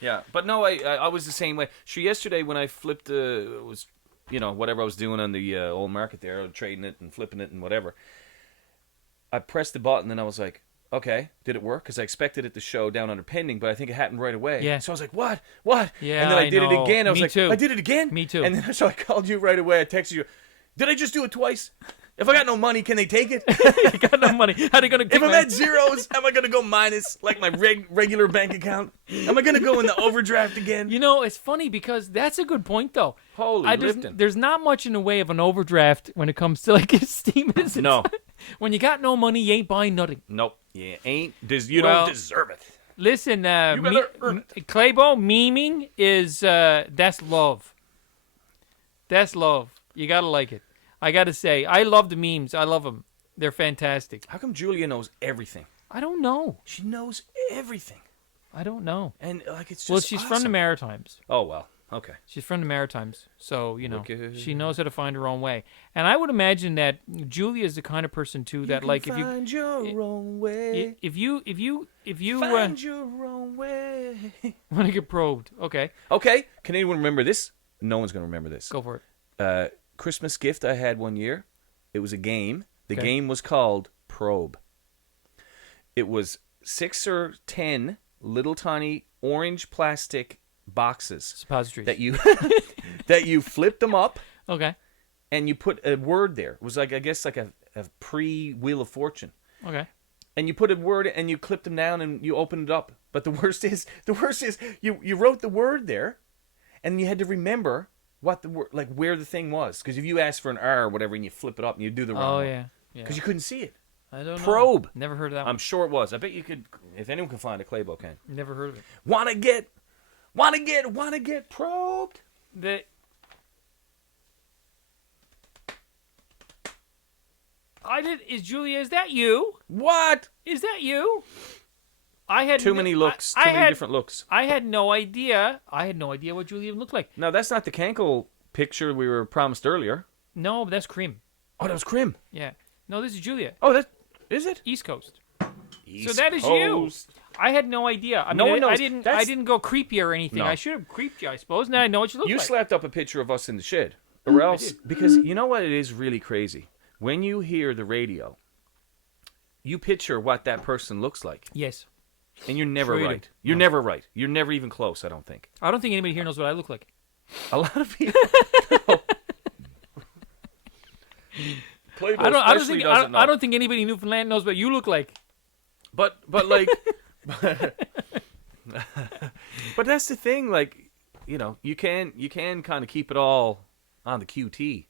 Yeah, but no, I was the same way. So yesterday when I flipped, whatever I was doing on the old market there, trading it and flipping it and whatever, I pressed the button and I was like, okay, did it work? Because I expected it to show down under pending, but I think it happened right away. Yeah. So I was like, what? Yeah, and then I did it again. I was Me like, too. I did it again? Me too. And then so I called you right away. I texted you. Did I just do it twice? If I got no money, can they take it? You got no money. How are they going to If I'm at zeros, am I going to go minus like my regular bank account? Am I going to go in the overdraft again? It's funny because that's a good point, though. Holy Lipton. There's not much in the way of an overdraft when it comes to like Steam. No. When you got no money, you ain't buying nothing. Nope. You ain't. You don't deserve it. Listen, You better earn it. Claybo, memeing is, that's love. That's love. You got to like it. I got to say, I love the memes. I love them. They're fantastic. How come Julia knows everything? I don't know. She knows everything. I don't know. And like it's just Well, she's from the awesome. Maritimes. Oh well, okay. She's from the Maritimes, so Look she knows how to find her own way. And I would imagine that Julia is the kind of person too that like if you find your own way, if you find your own way. want to get probed, okay, Okay, can anyone remember this? No one's gonna remember this. go for it. Christmas gift I had one year. It was a game. The Okay. game was called Probe. It was 6 or 10 little tiny orange plastic boxes Suppositories. that you that you flip them up Okay. and you put a word there. It was like I guess like a pre Wheel of Fortune. Okay. And you put a word and you clip them down and you open it up. But the worst is you wrote the word there, and you had to remember what the word, like where the thing was. Because if you ask for an R or whatever and you flip it up and you do the wrong Oh one, yeah. Yeah. because you couldn't see it. I don't know. Probe. Never heard of that I'm one. sure it was. I bet you could, if anyone can find a Claybo can. Never heard of it. Wanna get probed? The I did. Is Julia? Is that you? What? Is that you? I had Too many looks. I Too many had, different looks. I had no idea. I had no idea what Julia even looked like. No, that's not the Cankle picture we were promised earlier. No, but that's Cream. Oh, that was Krim. Yeah. No, this is Julia. Oh, that is it? East Coast. East that is you. Coast. I had no idea. I mean, No one I knows. didn't. That's- I didn't go creepy or anything. No. I should have creeped you, I suppose. Now I know what you look You like. slapped up a picture of us in the shed, or else did. because you know what, it is really crazy when you hear the radio. You picture what that person looks like, Yes. and you're never Sure you do. right. You're never right. You're never even close. I don't think. I don't think anybody here knows what I look like. A lot of people. Playboy I especially doesn't know. don't think anybody in Newfoundland knows what you look like. But like, but that's the thing. Like, you know, you can kind of keep it all on the QT.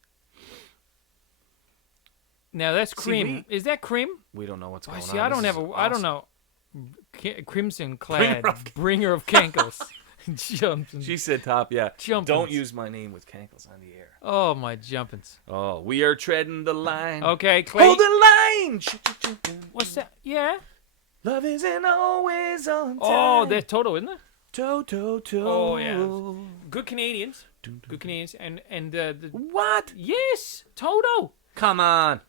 Now that's See, Cream. Is that Cream? We don't know what's I going see. on. I don't This have is a. I don't awesome. know. Crimson clad bringer of cankles. Jumping. She said top, yeah. Jumpins. Don't use my name with cankles on the air. Oh my jumpins. Oh, we are treading the line. Okay, Clay. Hold the line. What's that? Yeah. Love isn't always on time. Oh, that's Toto, isn't it? Toto. Oh, yeah. Good Canadians. Good Canadians. And the What? yes, Toto. Come on.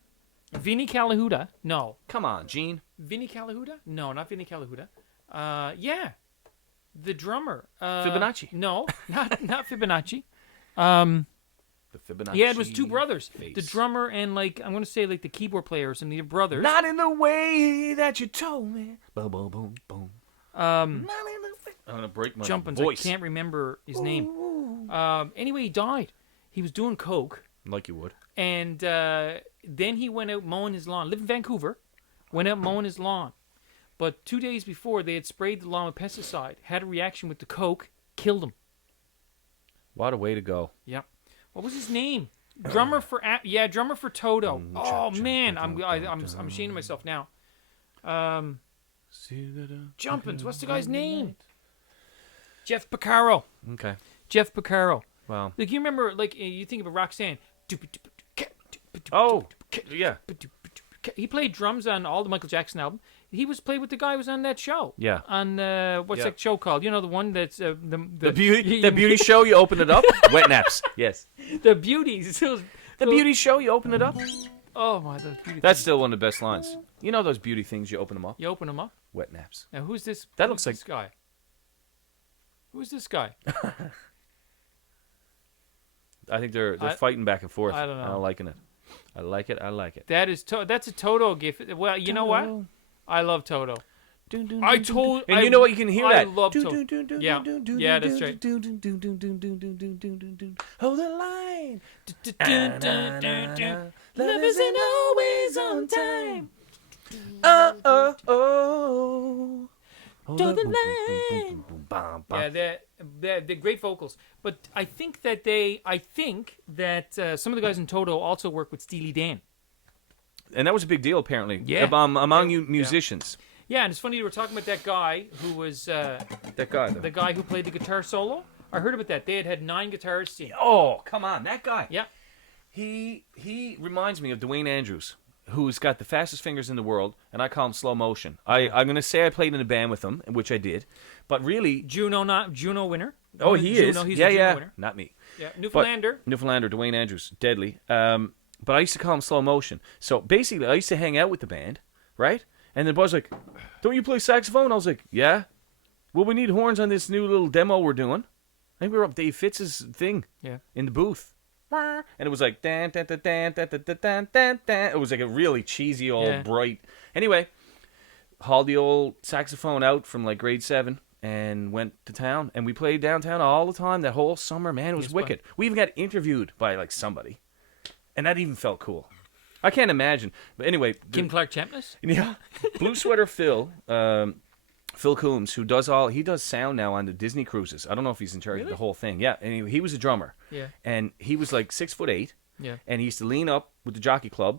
Vinny Calahuda. No. Come on, Gene. Vinny Calahuda? No, not Vinny Calahuda. Yeah. The drummer. Fibonacci. No, not Fibonacci. The Fibonacci. Yeah, it was two brothers. face. The drummer and like I'm gonna say like the keyboard players and the brothers. Not in the way that you told me. Boom, boom, boom, boom. Not in the way. I'm gonna break my Jumpins. voice. I can't remember his name. Ooh. Anyway, he died. He was doing coke, Like you would. and then he went out mowing his lawn. Lived in Vancouver, went out mowing his lawn. But 2 days before, they had sprayed the lawn with pesticide. Had a reaction with the coke, killed him. What a way to go. Yep. What was his name? Drummer for drummer for Toto. Oh man, I'm ashamed of myself now. Jumpins. What's the guy's name? Jeff Picaro. Okay. Jeff Picaro. Well. Like you remember, like you think of Roxanne. Oh. Yeah. He played drums on all the Michael Jackson album. He was played with the guy who was on that show. Yeah. On what's Yeah. that show called? You know the one that's the beauty show. You open it up. Wet naps. Yes. The beauties. The beauty show. You open it up. Oh my, the beauty. That's still one of the best lines. You know those beauty things. You open them up. You open them up. Wet naps. Now who's this? That who's looks like- this guy. Who's this guy? I think they're I- fighting back and forth. I don't know. I'm liking it. I like it. I like it. That's a Toto gift. Well, you know what? I love Toto. I told. And I- you know what? You can hear I that. love Toto. Yeah. Yeah, that's right. Hold the line. Love isn't always on time. Oh. To the line. Yeah, they're great vocals. But I think that some of the guys in Toto also work with Steely Dan. And that was a big deal, apparently. Yeah. Among you musicians. Yeah, and it's funny, we were talking about that guy who was That guy. the guy who played the guitar solo. I heard about that. They had 9 guitarists in. Oh, come on, that guy. Yeah. He reminds me of Dwayne Andrews, who's got the fastest fingers in the world, and I call him slow motion. I'm going to say I played in a band with him, which I did, But really, Juno winner. oh, he is. Juno, he's Yeah, a Juno yeah. winner. Not me. Yeah, Newfoundlander. Newfoundlander, Dwayne Andrews, deadly. But I used to call him slow motion. So basically, I used to hang out with the band, right? And the boys like, "Don't you play saxophone?" I was like, "Yeah." Well, we need horns on this new little demo we're doing. I think we were up Dave Fitz's thing. Yeah. In the booth. And it was like dan dan dan dan dan dan dan dan dan. It was like a really cheesy old bright. Anyway, hauled the old saxophone out from like grade 7 and went to town, and we played downtown all the time that whole summer. Man, it was wicked. We even got interviewed by like somebody, and that even felt cool. I can't imagine. But anyway, Kim Clark Champness. yeah, Blue Sweater Phil. Phil Coombs, who does sound now on the Disney cruises. I don't know if he's in charge of the whole thing. Yeah, and he was a drummer. Yeah. And he was like 6'8". Yeah. And he used to lean up with the jockey club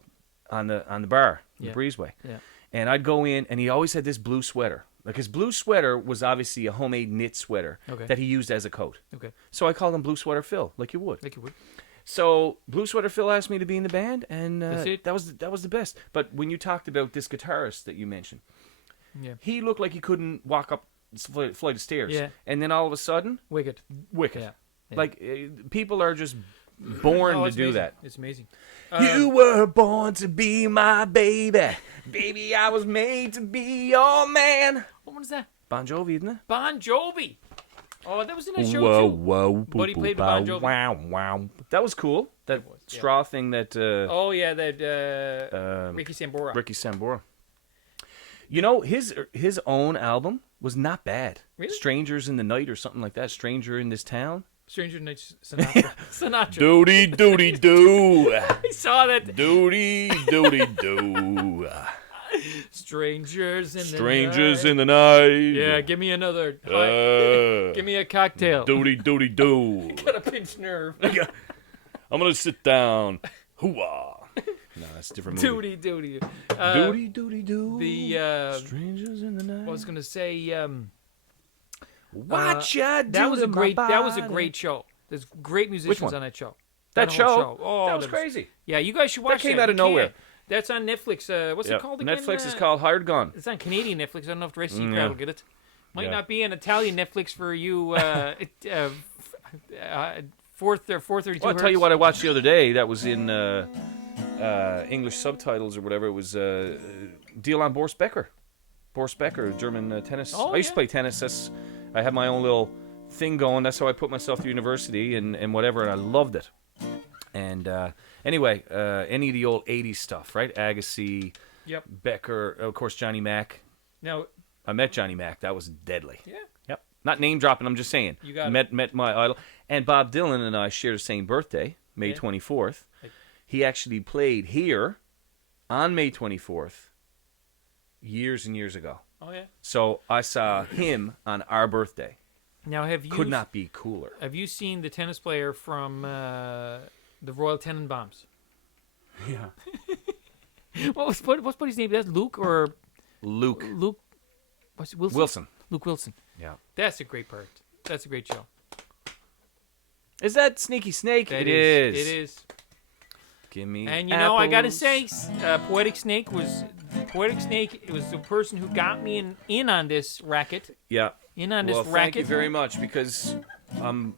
on the bar, the breezeway. Yeah. And I'd go in, and he always had this blue sweater. Like his blue sweater was obviously a homemade knit sweater that he used as a coat. Okay. So I called him Blue Sweater Phil, like you would. Like you would. So Blue Sweater Phil asked me to be in the band, and That's it. that was the best. But when you talked about this guitarist that you mentioned, Yeah. he looked like he couldn't walk up flight of stairs. Yeah. And then all of a sudden, Wicked. wicked. Yeah. Yeah. Like people are just born Oh, to it's do amazing. that. It's amazing. You were born to be my baby. Baby, I was made to be your man. What was that? Bon Jovi, isn't it? Bon Jovi. Oh, that was in a show Whoa, too. whoa. But he played with Bon Jovi. Wow, wow. That was cool. That was, yeah. straw thing that Oh yeah, that Ricky Sambora. Ricky Sambora. You know, his own album was not bad. Really? Strangers in the Night or something like that. Stranger in This Town. Stranger Nights Sinatra. Sinatra. Doody doody doo. I saw that. Doody doody doo. Strangers in Strangers the night. in the night. Yeah, give me another. Give me a cocktail. Doody doody doo. Got a pinched nerve. I'm gonna sit down. Hooah. No, that's a different movie. Doody. Doody doody doo. The Strangers in the night. I was gonna say What ya do that was to a my great body? show. There's great musicians one? on that show. That whole show? Oh, That was crazy. Yeah, you guys should watch came that. out of You nowhere. can't. That's on Netflix. What's Yep. it called again? Netflix is called Hired Gun. It's on Canadian Netflix. I don't know if the rest of you Yeah. crowd will get it. Might Yeah. not be an Italian Netflix for you. 432. Well, I'll tell you what I watched the other day that was in English subtitles or whatever. It was Deal on Boris Becker. Boris Becker, German tennis. Oh, I used to yeah. play tennis. I had my own little thing going. That's how I put myself through university and whatever, and I loved it. And anyway, any of the old 80s stuff, right? Agassi, Yep. Becker, of course, Johnny Mac. Now, I met Johnny Mac. That was deadly. yeah. Yep. Not name dropping. I'm just saying. You got met my idol. And Bob Dylan and I share the same birthday, May Yeah. 24th. Like- He actually played here on May 24th years and years ago. Oh yeah. So I saw him on our birthday. Now, have you Could not be cooler. have you seen the tennis player from the Royal Tenenbaums? Yeah. What's his name? That's Luke or Luke Luke? What's Wilson? Wilson. Luke Wilson. Yeah. That's a great part. That's a great show. Is that Sneaky Snake? That It is. It is. Give me And you know, I gotta apples. say, Poetic Snake was It was the person who got me in on this racket. Yeah. In on this Well, racket. thank you very much because I'm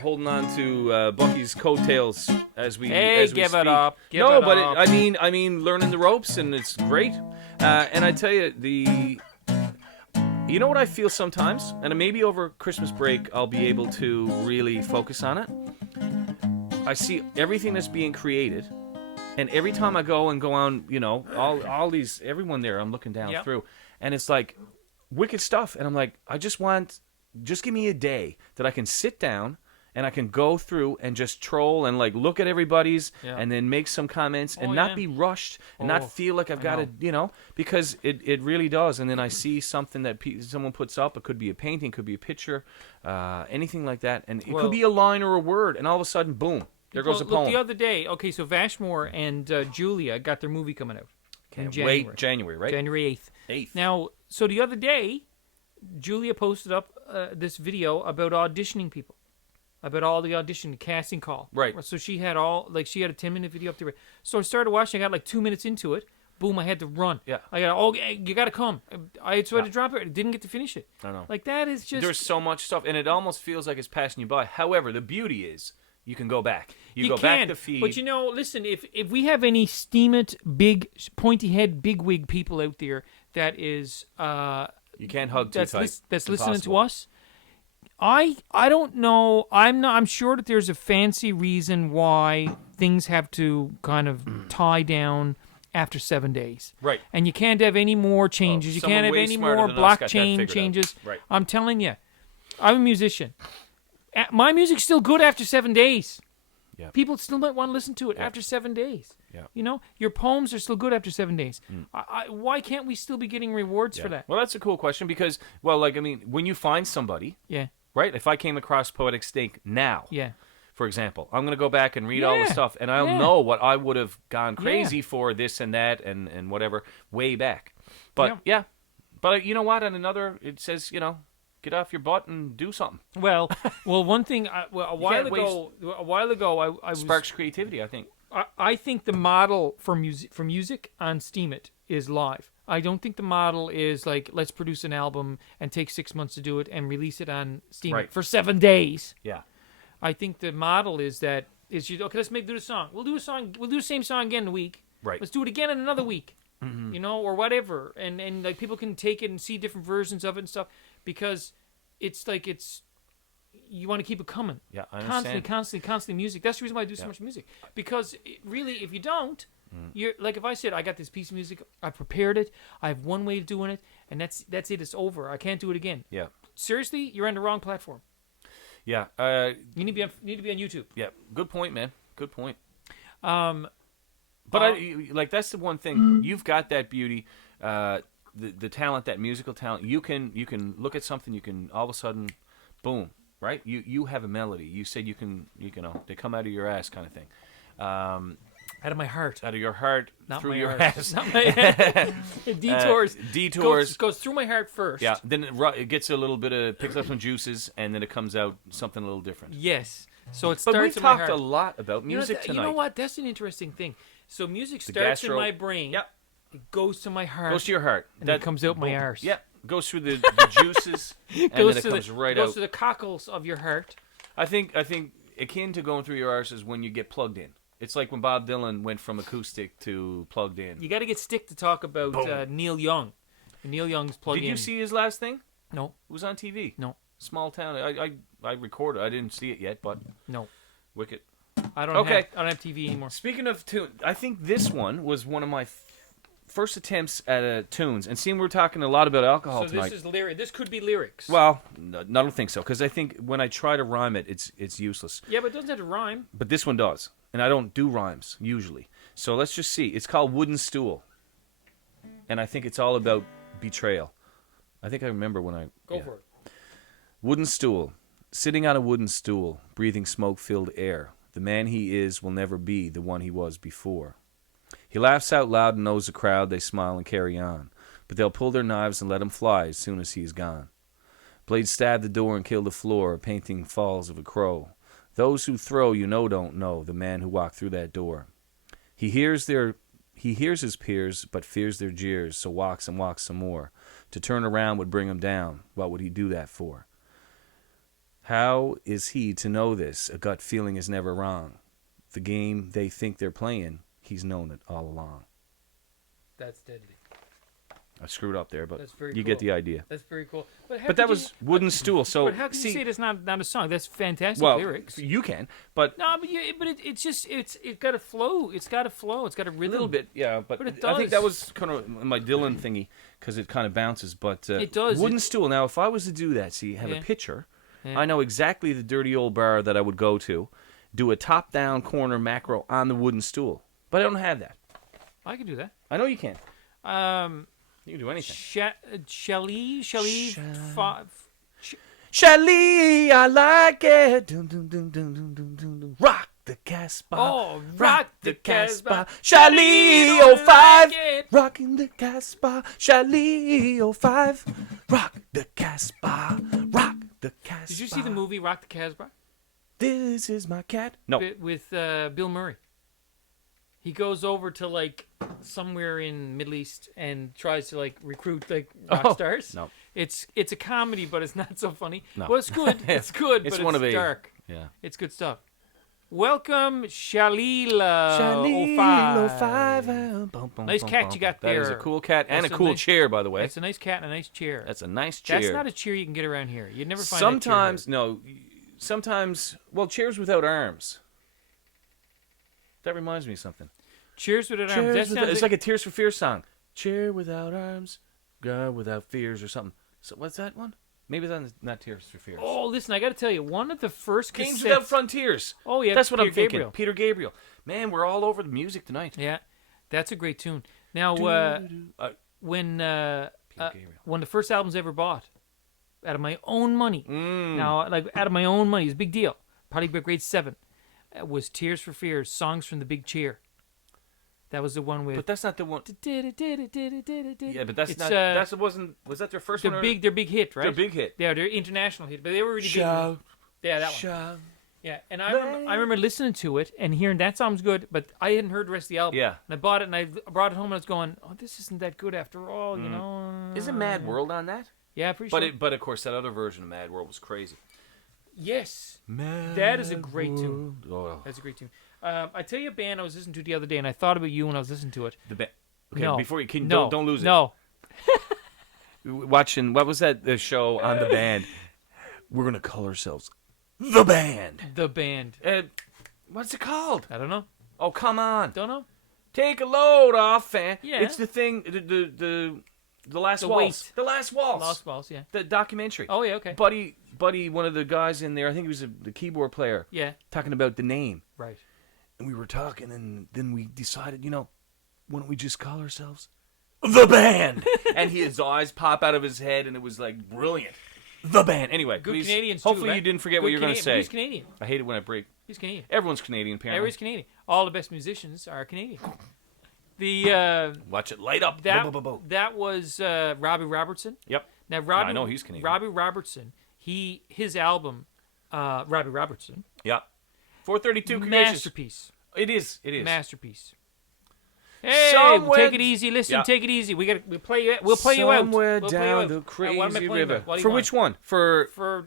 holding on to Bucky's coattails as we Hey, as we give speak. it up. Give no, it but up. I mean, learning the ropes and it's great. And I tell you, you know what I feel sometimes, and maybe over Christmas break I'll be able to really focus on it. I see everything that's being created, and every time I go on, you know, all these everyone there, I'm looking down Yep. through, and it's like wicked stuff, and I'm like, just give me a day that I can sit down and I can go through and just troll and like look at everybody's Yeah. and then make some comments and Oh, not yeah. be rushed and Oh, not feel like I've I got to, know. you know, because it really does. And then I see something that someone puts up. It could be a painting, could be a picture, anything like that, and it Well- could be a line or a word, and all of a sudden, boom, there goes a Look, poem. the other day, okay, so Vashmore and Julia got their movie coming out in Can't January. wait, January, right? January 8th. 8th. Now, so the other day, Julia posted up this video about auditioning people, about all the audition casting call. Right. So she had she had a 10-minute video up there. So I started watching. I got like 2 minutes into it. Boom! I had to run. Yeah. I got. Oh, you got to come. I had to drop it. I didn't get to finish it. I know. Like that is just. There's so much stuff, and it almost feels like it's passing you by. However, the beauty is you can go back. You go back to feed. But listen, if we have any Steam It big pointy head bigwig people out there that is you can't hug too tight. That's It's listening to impossible. us. I don't know. I'm sure that there's a fancy reason why things have to kind of tie down after 7 days. Right. And you can't have any more changes. You someone can't have way any smarter more than us got that blockchain figured out. changes. Right. I'm telling you, I'm a musician. My music's still good after 7 days. Yeah. People still might want to listen to it after 7 days. Yeah. You know, your poems are still good after 7 days. Why can't we still be getting rewards for that? Well, that's a cool question because, well, like, I mean, when you find somebody, Yeah. right? If I came across Poetic Snake now, Yeah. for example, I'm going to go back and read all the Yeah. stuff, and I'll Yeah. know what I would have gone crazy for this and that and whatever way back. But, yeah. But you know what? On another, it says, get off your butt and do something. Well, one thing. A while can't ago, I was. Sparks creativity, I think. I think the model for music on Steam It is live. I don't think the model is like let's produce an album and take 6 months to do it and release it on Steam Right. It for 7 days. Yeah. I think the model is that okay. Let's do the song. We'll do a song. We'll do the same song again in a week. Right. Let's do it again in another week. Or whatever, and like people can take it and see different versions of it and stuff because it's you want to keep it coming. Yeah, I understand. Constantly music. That's the reason why I do so much music because really, if you don't, you're like if I said I got this piece of music, I prepared it, I have one way of doing it, and that's it. It's over. I can't do it again. Yeah. Seriously, you're on the wrong platform. Yeah. You need to be on YouTube. Yeah. Good point, man. Good point. Um, But that's the one thing. You've got that beauty, the talent, that musical talent. You can look at something. You can all of a sudden, boom, right? You have a melody. You said you can they come out of your ass kind of thing, out of my heart, out of your heart not through my your heart. ass. Not my it detours. Detours. Goes through my heart first. Yeah. Then it gets a little bit of picks up some juices, and then it comes out something a little different. Yes. So it But starts we've in my talked heart. a lot about music tonight. You know what? That's an interesting thing. So music The starts in gastro- my brain. Yep. It goes to my heart. Goes to your heart. and it comes out my arse. Yeah. Goes through the juices, and Goes then it to comes the, right goes out. to the cockles of your heart. I think akin to going through your arse is when you get plugged in. It's like when Bob Dylan went from acoustic to plugged in. You got to get Stick to talk about Boom. Neil Young. Neil Young's plugged in. Did you see his last thing? No. It was on TV. No. Small town. I recorded. I didn't see it yet, but No. wicked. I don't Okay. have TV anymore. Speaking of tune, I think this one was one of my first attempts at tunes. And seeing we're talking a lot about alcohol So tonight. this is lyric. This could be lyrics. Well, no, I don't think so, because I think when I try to rhyme it, it's useless. yeah, but it doesn't have to rhyme. But this one does, and I don't do rhymes usually. So let's just see. It's called Wooden Stool, and I think it's all about betrayal. I think I remember when I Go for it. Wooden stool, sitting on a wooden stool, breathing smoke-filled air. The man he is will never be the one he was before. He laughs out loud and knows the crowd. They smile and carry on, but they'll pull their knives and let him fly as soon as he's gone. Blades stab the door and kill the floor. A painting falls of a crow. Those who throw, don't know the man who walked through that door. He hears his peers, but fears their jeers, so walks and walks some more. To turn around would bring him down. What would he do that for? How is he to know this? A gut feeling is never wrong. The game they think they're playing, he's known it all along. That's deadly. I screwed up there, but That's very you cool. get the idea. That's very cool. But that was Wooden Stool, so But how can you say that's not a song? That's fantastic well, lyrics. you can, but No, but it's just it's got a flow. It's got a flow. It's got a a rhythm. little bit, yeah. But it I think does. that was kind of my Dylan thingy because it kind of bounces. But It does. Wooden Stool. Now, if I was to do that, have Yeah. a picture, Yeah. I know exactly the dirty old bar that I would go to, do a top-down corner macro on the wooden stool. But I don't have that. I can do that. I know you can. You can do anything. Shelly, Shelly, I like it. Dum, dum, dum, dum, dum, dum, dum, dum. Rock the Casbah. Oh, rock the Casbah. Shelly, Don't 05. like it. Rocking the Casbah. Shelly, 05. Rock the Casbah. Rock the Casbah. Did you see the movie Rock the Casbah? This is my cat. No. With Bill Murray. He goes over to like somewhere in Middle East and tries to like recruit like rock stars. no. It's a comedy, but it's not so funny. No. Well, it's good. It's good, It's but one it's of a- dark. Yeah. It's good stuff. Welcome, Shalila. Shalil 05. 05. Nice cat you got That is a there. cool cat and a That's a cool nice- chair, by the way. It's a nice cat and a nice chair. That's a nice chair. That's not a chair you can get around here. You'd never find Sometimes, that no. Sometimes, well, chairs without arms. That reminds me of something. Cheers with an arm. That sounds It's like a Tears for Fears song. Chair without arms, girl without fears, or something. So what's that one? Maybe that's not Tears for Fears. Oh, listen, I got to tell you, one of the first Games cassettes. Without Frontiers. Oh, yeah. That's what Peter I'm thinking. Gabriel. Peter Gabriel. Man, we're all over the music tonight. Yeah, that's a great tune. Now, when Peter Gabriel. when the first albums I ever bought, out of my own money. Mm. Now, like out of my own money, it's a big deal. Probably by grade 7, was Tears for Fears, Songs from the Big Chair. That was the one with. But that's not the one. Yeah, Yeah, but that's it's, not. That wasn't. Was that their first one? their big hit, right? Their big hit. Yeah, their international hit, but they were really Shout, big. Yeah, that one. shout. Yeah, and I remember listening to it and hearing that song's good, but I hadn't heard the rest of the album. Yeah. And I bought it and I brought it home and I was going, oh, this isn't that good after all, you know. Isn't Mad World on that? Yeah, pretty But sure. but of course that other version of Mad World was crazy. Yes, Mad that is a great tune. World. Oh, That's a great tune. I tell you a band I was listening to the other day, and I thought about you when I was listening to it. the okay, No. before you can No. don't lose it. No. Watching what was that? The show on the band. We're gonna call ourselves the band. The band. What's it called? I don't know. Oh come on! Don't know. Take a load off, fan. Yeah. It's the thing. The last The waltz. Weight. The last waltz. Lost Balls, yeah. The documentary. Oh, yeah, okay. Buddy, one of the guys in there. I think he was the keyboard player. Yeah, Talking about the name. right. And we were talking, and then we decided, why don't we just call ourselves the band? And his eyes pop out of his head, and it was like brilliant. The band. Anyway, Good please, Canadians, hopefully too, right? you didn't forget what Good you're going to Canadian- say. He's Canadian. I hate it when I break. He's Canadian. Everyone's Canadian, apparently. Everybody's Canadian. All the best musicians are Canadian. The Watch it light up. that Bo, bo, bo, bo. that was Robbie Robertson. Yep. Now Robbie, I know he's Canadian. Robbie Robertson, his album, Robbie Robertson, Yep. 432 creations. masterpiece, It is. It is. masterpiece. Hey, Somewhere- take it easy. Listen, Yeah. take it easy. We'll play you. We'll play you out. Somewhere We'll play you down out. the What am I crazy playing river. about? What do you For want? which one? For For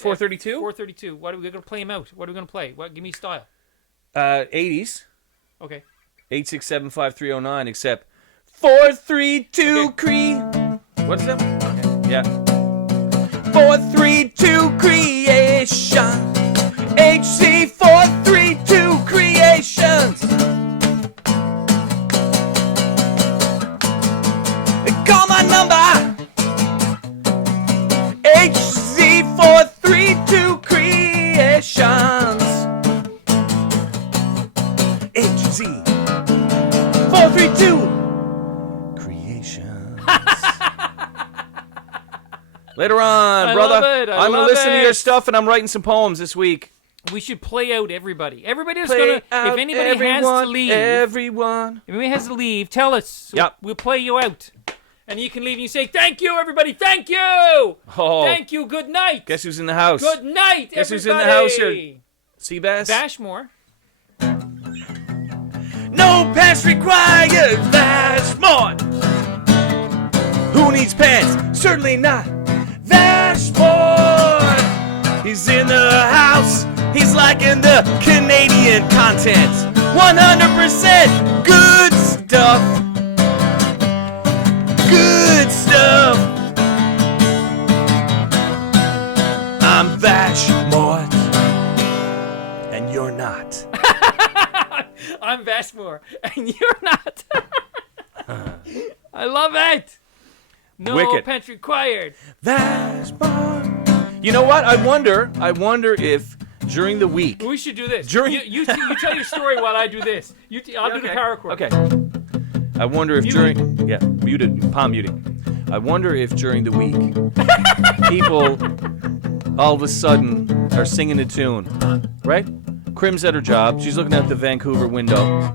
432? 432. What are we gonna play him out? What are we gonna play? What? Give me style. 80s. Okay. 8675309, except 432 Okay. Cree. What's that? Okay. Yeah. 432 creation. HC 432 creations. Call my number. HC 432 creations. HC 432 creation. Later on, I brother. love it. I I'm gonna love listen to your it. stuff, and I'm writing some poems this week. We should play out everybody. Everybody is Play gonna. out If anybody has to everyone, leave, everyone. if anybody has to leave, tell us. Yep. We'll play you out, and you can leave and you say, "Thank you, everybody. Thank you. Oh, Thank you. Good night. guess who's in the house? Good night, Guess who's everybody." in the house here? Seabass. Bashmore. No pants required. Vashmore. Who needs pants? Certainly not Vashmore. He's in the house. He's liking the Canadian content. 100% good stuff. Good stuff. I'm Vashmore. And you're not. I'm Bashmore, and you're not. I love it. No Wicked. pants required. Vashmore. You know what? I wonder if during the week. We should do this. During- you tell your story while I do this. I'll do the power chord. Okay. I wonder if muted, palm muting. I wonder if during the week people all of a sudden are singing a tune, right? Crim's at her job. She's looking out the Vancouver window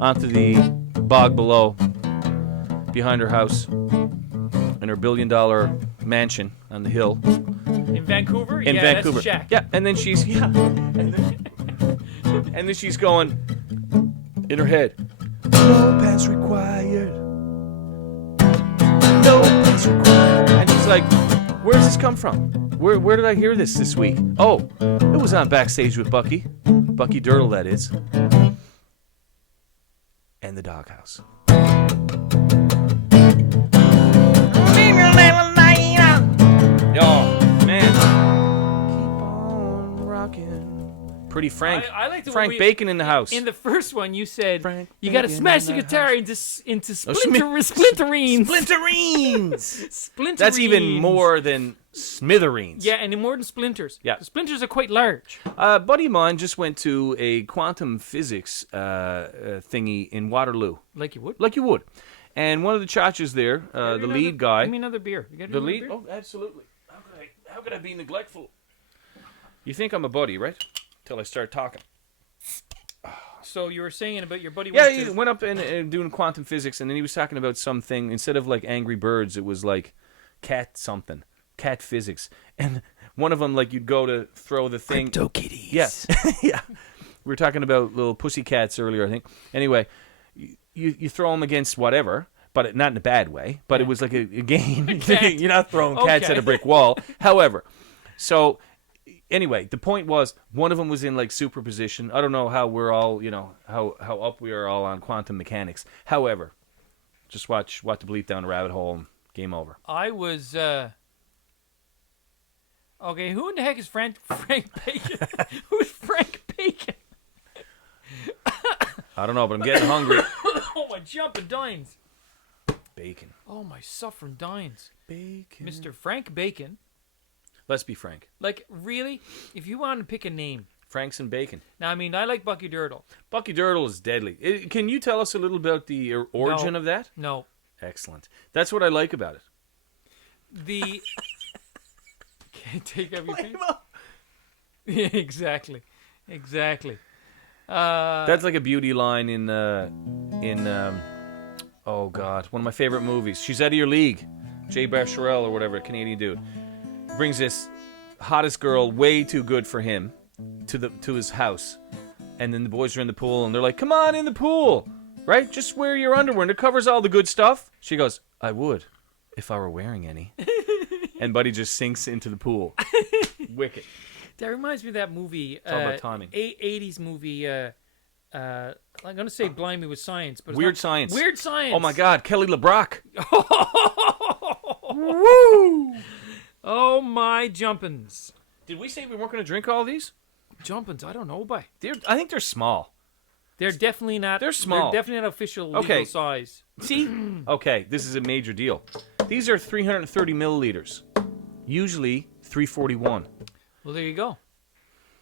onto the bog below, behind her house, in her $1 billion mansion on the hill In Vancouver? in yeah, Vancouver. That's Shaq. Yeah, and then she's and then she's going. in her head. No pants required. No pants required. And he's like, where does this come from? Where did I hear this week? Oh, it was on Backstage with Bucky. Bucky Dirtle, that is. And the Doghouse. Oh, man. Keep on rocking. Pretty Frank. I like the Frank Bacon in the house. In the first one, you said Frank you got to Bacon smash in the the guitar house. into Oh, splinterines. Splinterines. Splinterines. That's even more than smithereens. Yeah, and more than splinters. Yeah. The splinters are quite large. A buddy of mine just went to a quantum physics thingy in Waterloo, Like you would. like you would. And one of the chachas there, the lead guy. Give me another beer. You got The another lead? beer? Oh, absolutely. How could I be neglectful? You think I'm a buddy, right? Till I start talking. So you were saying about your buddy. Yeah, went he to- went up and doing quantum physics, and then he was talking about something. Instead of like Angry Birds, it was like cat something, cat physics. And one of them, like you'd go to throw the thing. Cryptokitties. Yes, yeah. We were talking about little pussy cats earlier, I think. Anyway, you throw them against whatever, but not in a bad way. But it was like a game. You're not throwing cats Okay. at a brick wall. However, so anyway, the point was one of them was in like superposition. I don't know how we're all, how up we are all on quantum mechanics. However, just watch What to Bleep Down the Rabbit Hole and game over. I was. Okay, who in the heck is Frank Bacon? Who's Frank Bacon? I don't know, but I'm getting hungry. Oh my jumping dines. Bacon. Oh my suffering dines. Bacon. Mr. Frank Bacon. Let's be frank. Like, really? If you wanted to pick a name. Frank's and Bacon. Now, I mean, I like Bucky Dirtle. Bucky Dirtle is deadly. Can you tell us a little about the origin No. of that? No. Excellent. That's what I like about it. The. Can't take everything. Yeah, exactly. Exactly. That's like a beauty line in oh God, one of my favorite movies. She's Out of Your League. Jay Baruchel or whatever, Canadian dude, brings this hottest girl, way too good for him, to his house, and then the boys are in the pool and they're like, "Come on in the pool, right? Just wear your underwear and it covers all the good stuff." She goes, "I would, if I were wearing any." And Buddy just sinks into the pool. Wicked. That reminds me of that movie. all about timing. 80s movie. I'm going to say Blind Me with Science. But it's Weird not- Science. Weird Science. Oh my God, Kelly LeBrock. Woo! Oh my jumpins. Did we say we weren't going to drink all these? Jumpins, I don't know, by. I think they're small. They're definitely not. They're small. They're definitely not official legal Okay. size. See? Okay, this is a major deal. These are 330 milliliters. Usually 341. Well, there you go.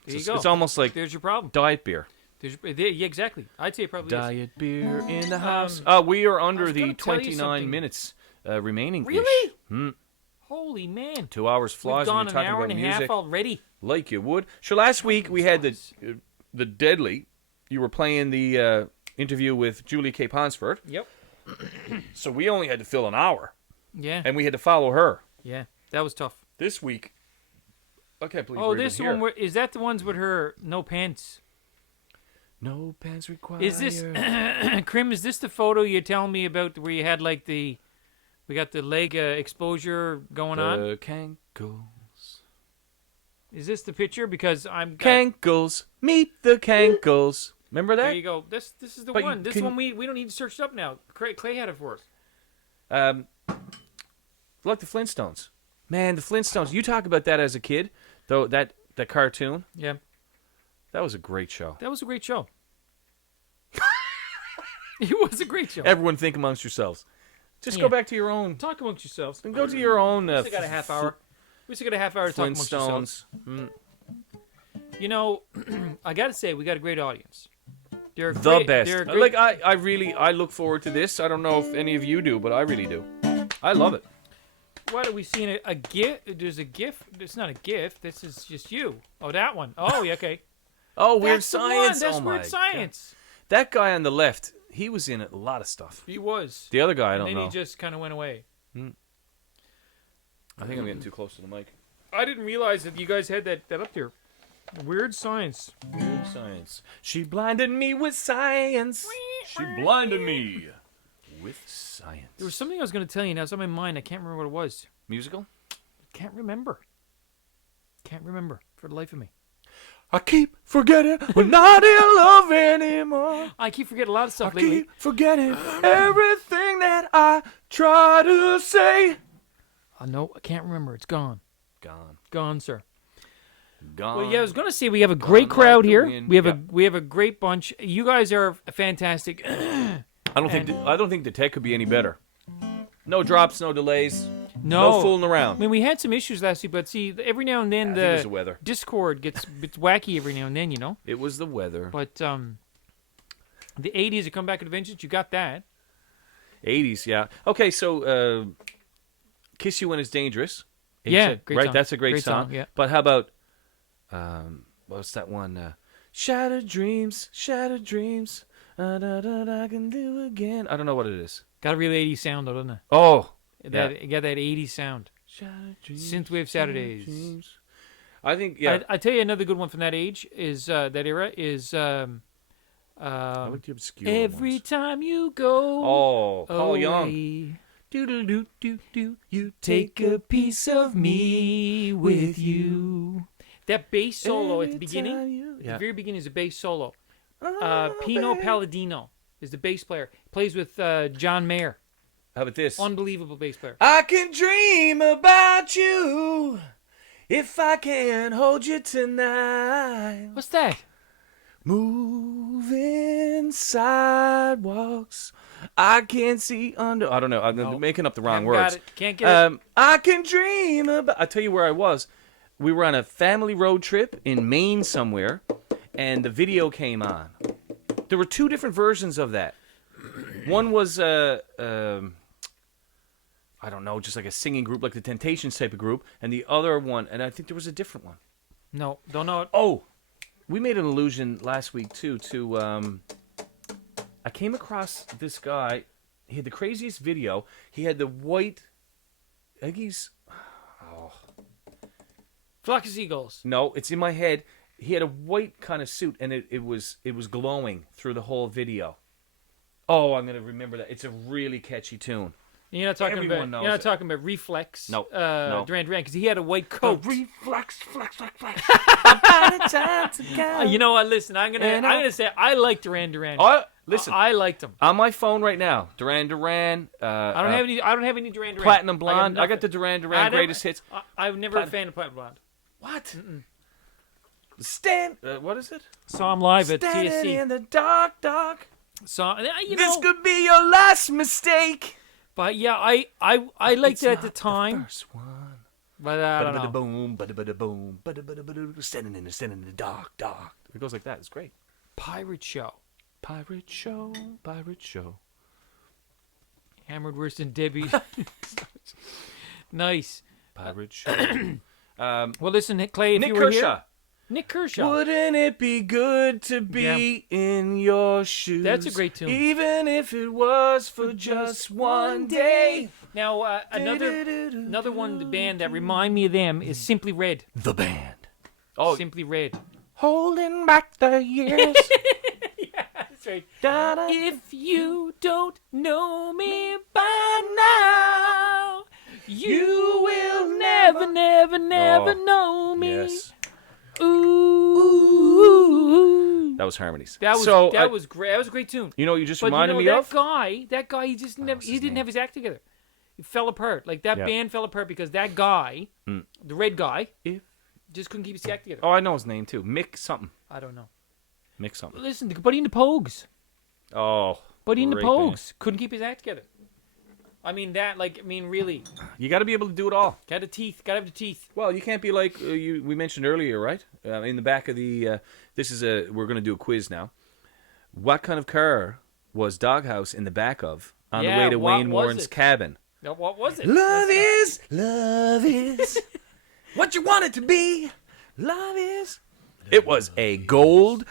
There you go. It's almost like There's your problem. diet beer. Yeah, exactly. I'd say it probably is. Diet beer in the house. We are under was the gonna tell you 29 something. minutes remaining. Really? Hmm. Holy man. 2 hours We've flies when gone you're an talking hour about and a music. half already. Like you would. So last week we had the Deadly. You were playing the interview with Julie K. Ponsford. Yep. So we only had to fill an hour. Yeah. And we had to follow her. Yeah. That was tough. This week, I can't believe Oh, we're this even here. one. Is that the ones with her no pants? No pants required. Is this, Krim? Is this the photo you're telling me about where you had like we got the leg exposure going on? The Cankles. Is this the picture? Because Cankles. Meet the Cankles. Remember There that? you go. This is the But one. This can- one we don't need to search it up now. Clay had it for us. Like the Flintstones. Man, the Flintstones. You talk about that as a kid, though. That cartoon. Yeah, That was a great show. that was a great show. It was a great show. Everyone think amongst yourselves. Just Yeah. go back to your own. Talk amongst yourselves. Go to your own. We still got a half hour. We still got a half hour to talk amongst yourselves. Flintstones. You know, I got to say, we got a great audience. They're The great, best. They're great. Like I really look forward to this. I don't know if any of you do, but I really do. I love it. What are we seeing? A GIF? There's a GIF. It's not a GIF. This is just you. Oh, that one. Oh, yeah, okay. Oh, Weird That's the Science. one. That's oh my Weird Science. God. That guy on the left, he was in a lot of stuff. He was. The other guy, I And don't then know. he just kind of went away. I think I'm getting too close to the mic. I didn't realize that you guys had that up there. Weird Science. Weird Science. She blinded me with science. She blinded me with science. There was something I was going to tell you, now it's on my mind. I can't remember what it was. Musical? Can't remember for the life of me. I keep forgetting we're not in love anymore. I keep forgetting a lot of stuff I lately. keep forgetting everything that I try to say. No, I can't remember. It's gone. Gone. Gone, sir. Gone. Well, yeah, I was going to say we have a great Gone crowd like the here. wind. We have a great bunch. You guys are fantastic. I don't think the tech could be any better. No drops, no delays. No. No fooling I around. mean, we had some issues last week, but see, every now and then I think it was the the weather. Discord gets wacky every now and then, you know. It was the weather. But the 80s, a comeback with a vengeance, you got that. 80s, yeah. Okay, so Kiss You When It's Dangerous. Yeah, great right? song. That's a great, Great song. song, yeah. But how about what's that one? Shattered Dreams, I can do again. I don't know what it is. Got a real 80s sound, though, doesn't it? Oh, It got that 80s sound. Shattered Dreams, Synthwave Saturdays. Dreams. I think I tell you another good one from that age is that era is I like the obscure Every ones. Time You Go. Oh, Paul Young. away, do, you take a piece of me with you. That bass solo at the beginning, the very beginning is a bass solo. Pino Palladino is the bass player. Plays with John Mayer. How about this? Unbelievable bass player. I can dream about you if I can hold you tonight. What's that? Moving sidewalks, I can't see under. I don't know. I'm making up the wrong Haven't words. got it. Can't get it. I can dream about. I'll tell you where I was. We were on a family road trip in Maine somewhere, and the video came on. There were two different versions of that. One was I don't know, just like a singing group, like the Temptations type of group, and the other one, and I think there was a different one. No, don't know it. Oh, we made an allusion last week too to I came across this guy. He had the craziest video. He had the white. I think he's. Flock of Seagulls. No, it's in my head. He had a white kind of suit, and it was glowing through the whole video. Oh, I'm gonna remember that. It's a really catchy tune. You're not talking Everyone about. knows You're not it. talking about Reflex. No, Duran Duran, because he had a white coat. Reflex. You know what? Listen, I'm gonna say I like Duran Duran. Oh, listen. I liked him. On my phone right now, Duran Duran. I don't have any Duran Duran. Platinum Blonde. I got nothing. the Duran Duran greatest hits. I've never been a fan of Platinum Blonde. What? Stand. What is it? Saw him live at Standing TSC. in the dark. Saw you This know. could be your last mistake. But yeah, I liked it at the time. First one. But I don't know. Boom, boom, standing in the dark. It goes like that. It's great. Pirate Show. Pirate show. Hammered worse than Debbie. Nice. Pirate show. Well, listen, Clay, if Nick you were Kershaw. here, Nick Kershaw. Wouldn't it be good to be in your shoes? That's a great tune. Even if it was for just one day. Now, another one, the band that remind me of them is Simply Red. The band. Oh, Simply Red. holding back the years. That's right. Da-da. If you don't know me by now, you will never Oh, know me. Yes. Ooh. That was harmonies. That was so, that was great. That was a great tune. You know what you just But reminded you know, me of? that guy, he just never, he didn't have his act together. He fell apart. Like that Yeah. band fell apart because that guy, the red guy, If- just couldn't keep his act together. Oh, I know his name too. Mick something. I don't know. Mick something. Listen, Buddy and the Pogues. Oh. Buddy and the great band. Pogues couldn't keep his act together. I mean really, You got to be able to do it all. gotta have the teeth. Well, you can't be like we mentioned earlier, right? In the back of the we're going to do a quiz now. What kind of car was Doghouse in the back of on the Yeah, way to what Wayne was Warren's it? cabin? Now, what was it? Love is what you want it to be. Love is. It was a gold.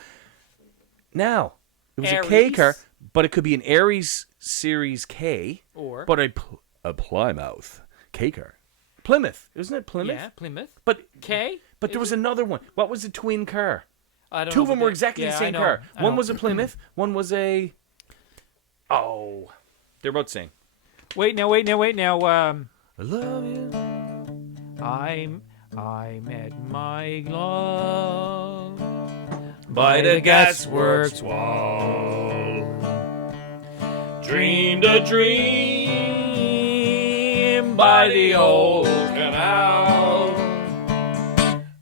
Now, it was a K Aries. car, but it could be an Aries Series K, Or but a Plymouth K car. Plymouth, isn't it Plymouth? yeah, Plymouth. But K. But there was another one. What was the twin car? I don't Two know, of them but were exactly yeah, the I same know, car. I One know. was a Plymouth. One was a. Oh, they're both the same. Wait now. I love you. I met my love By the gasworks wall, dreamed a dream by the old canal.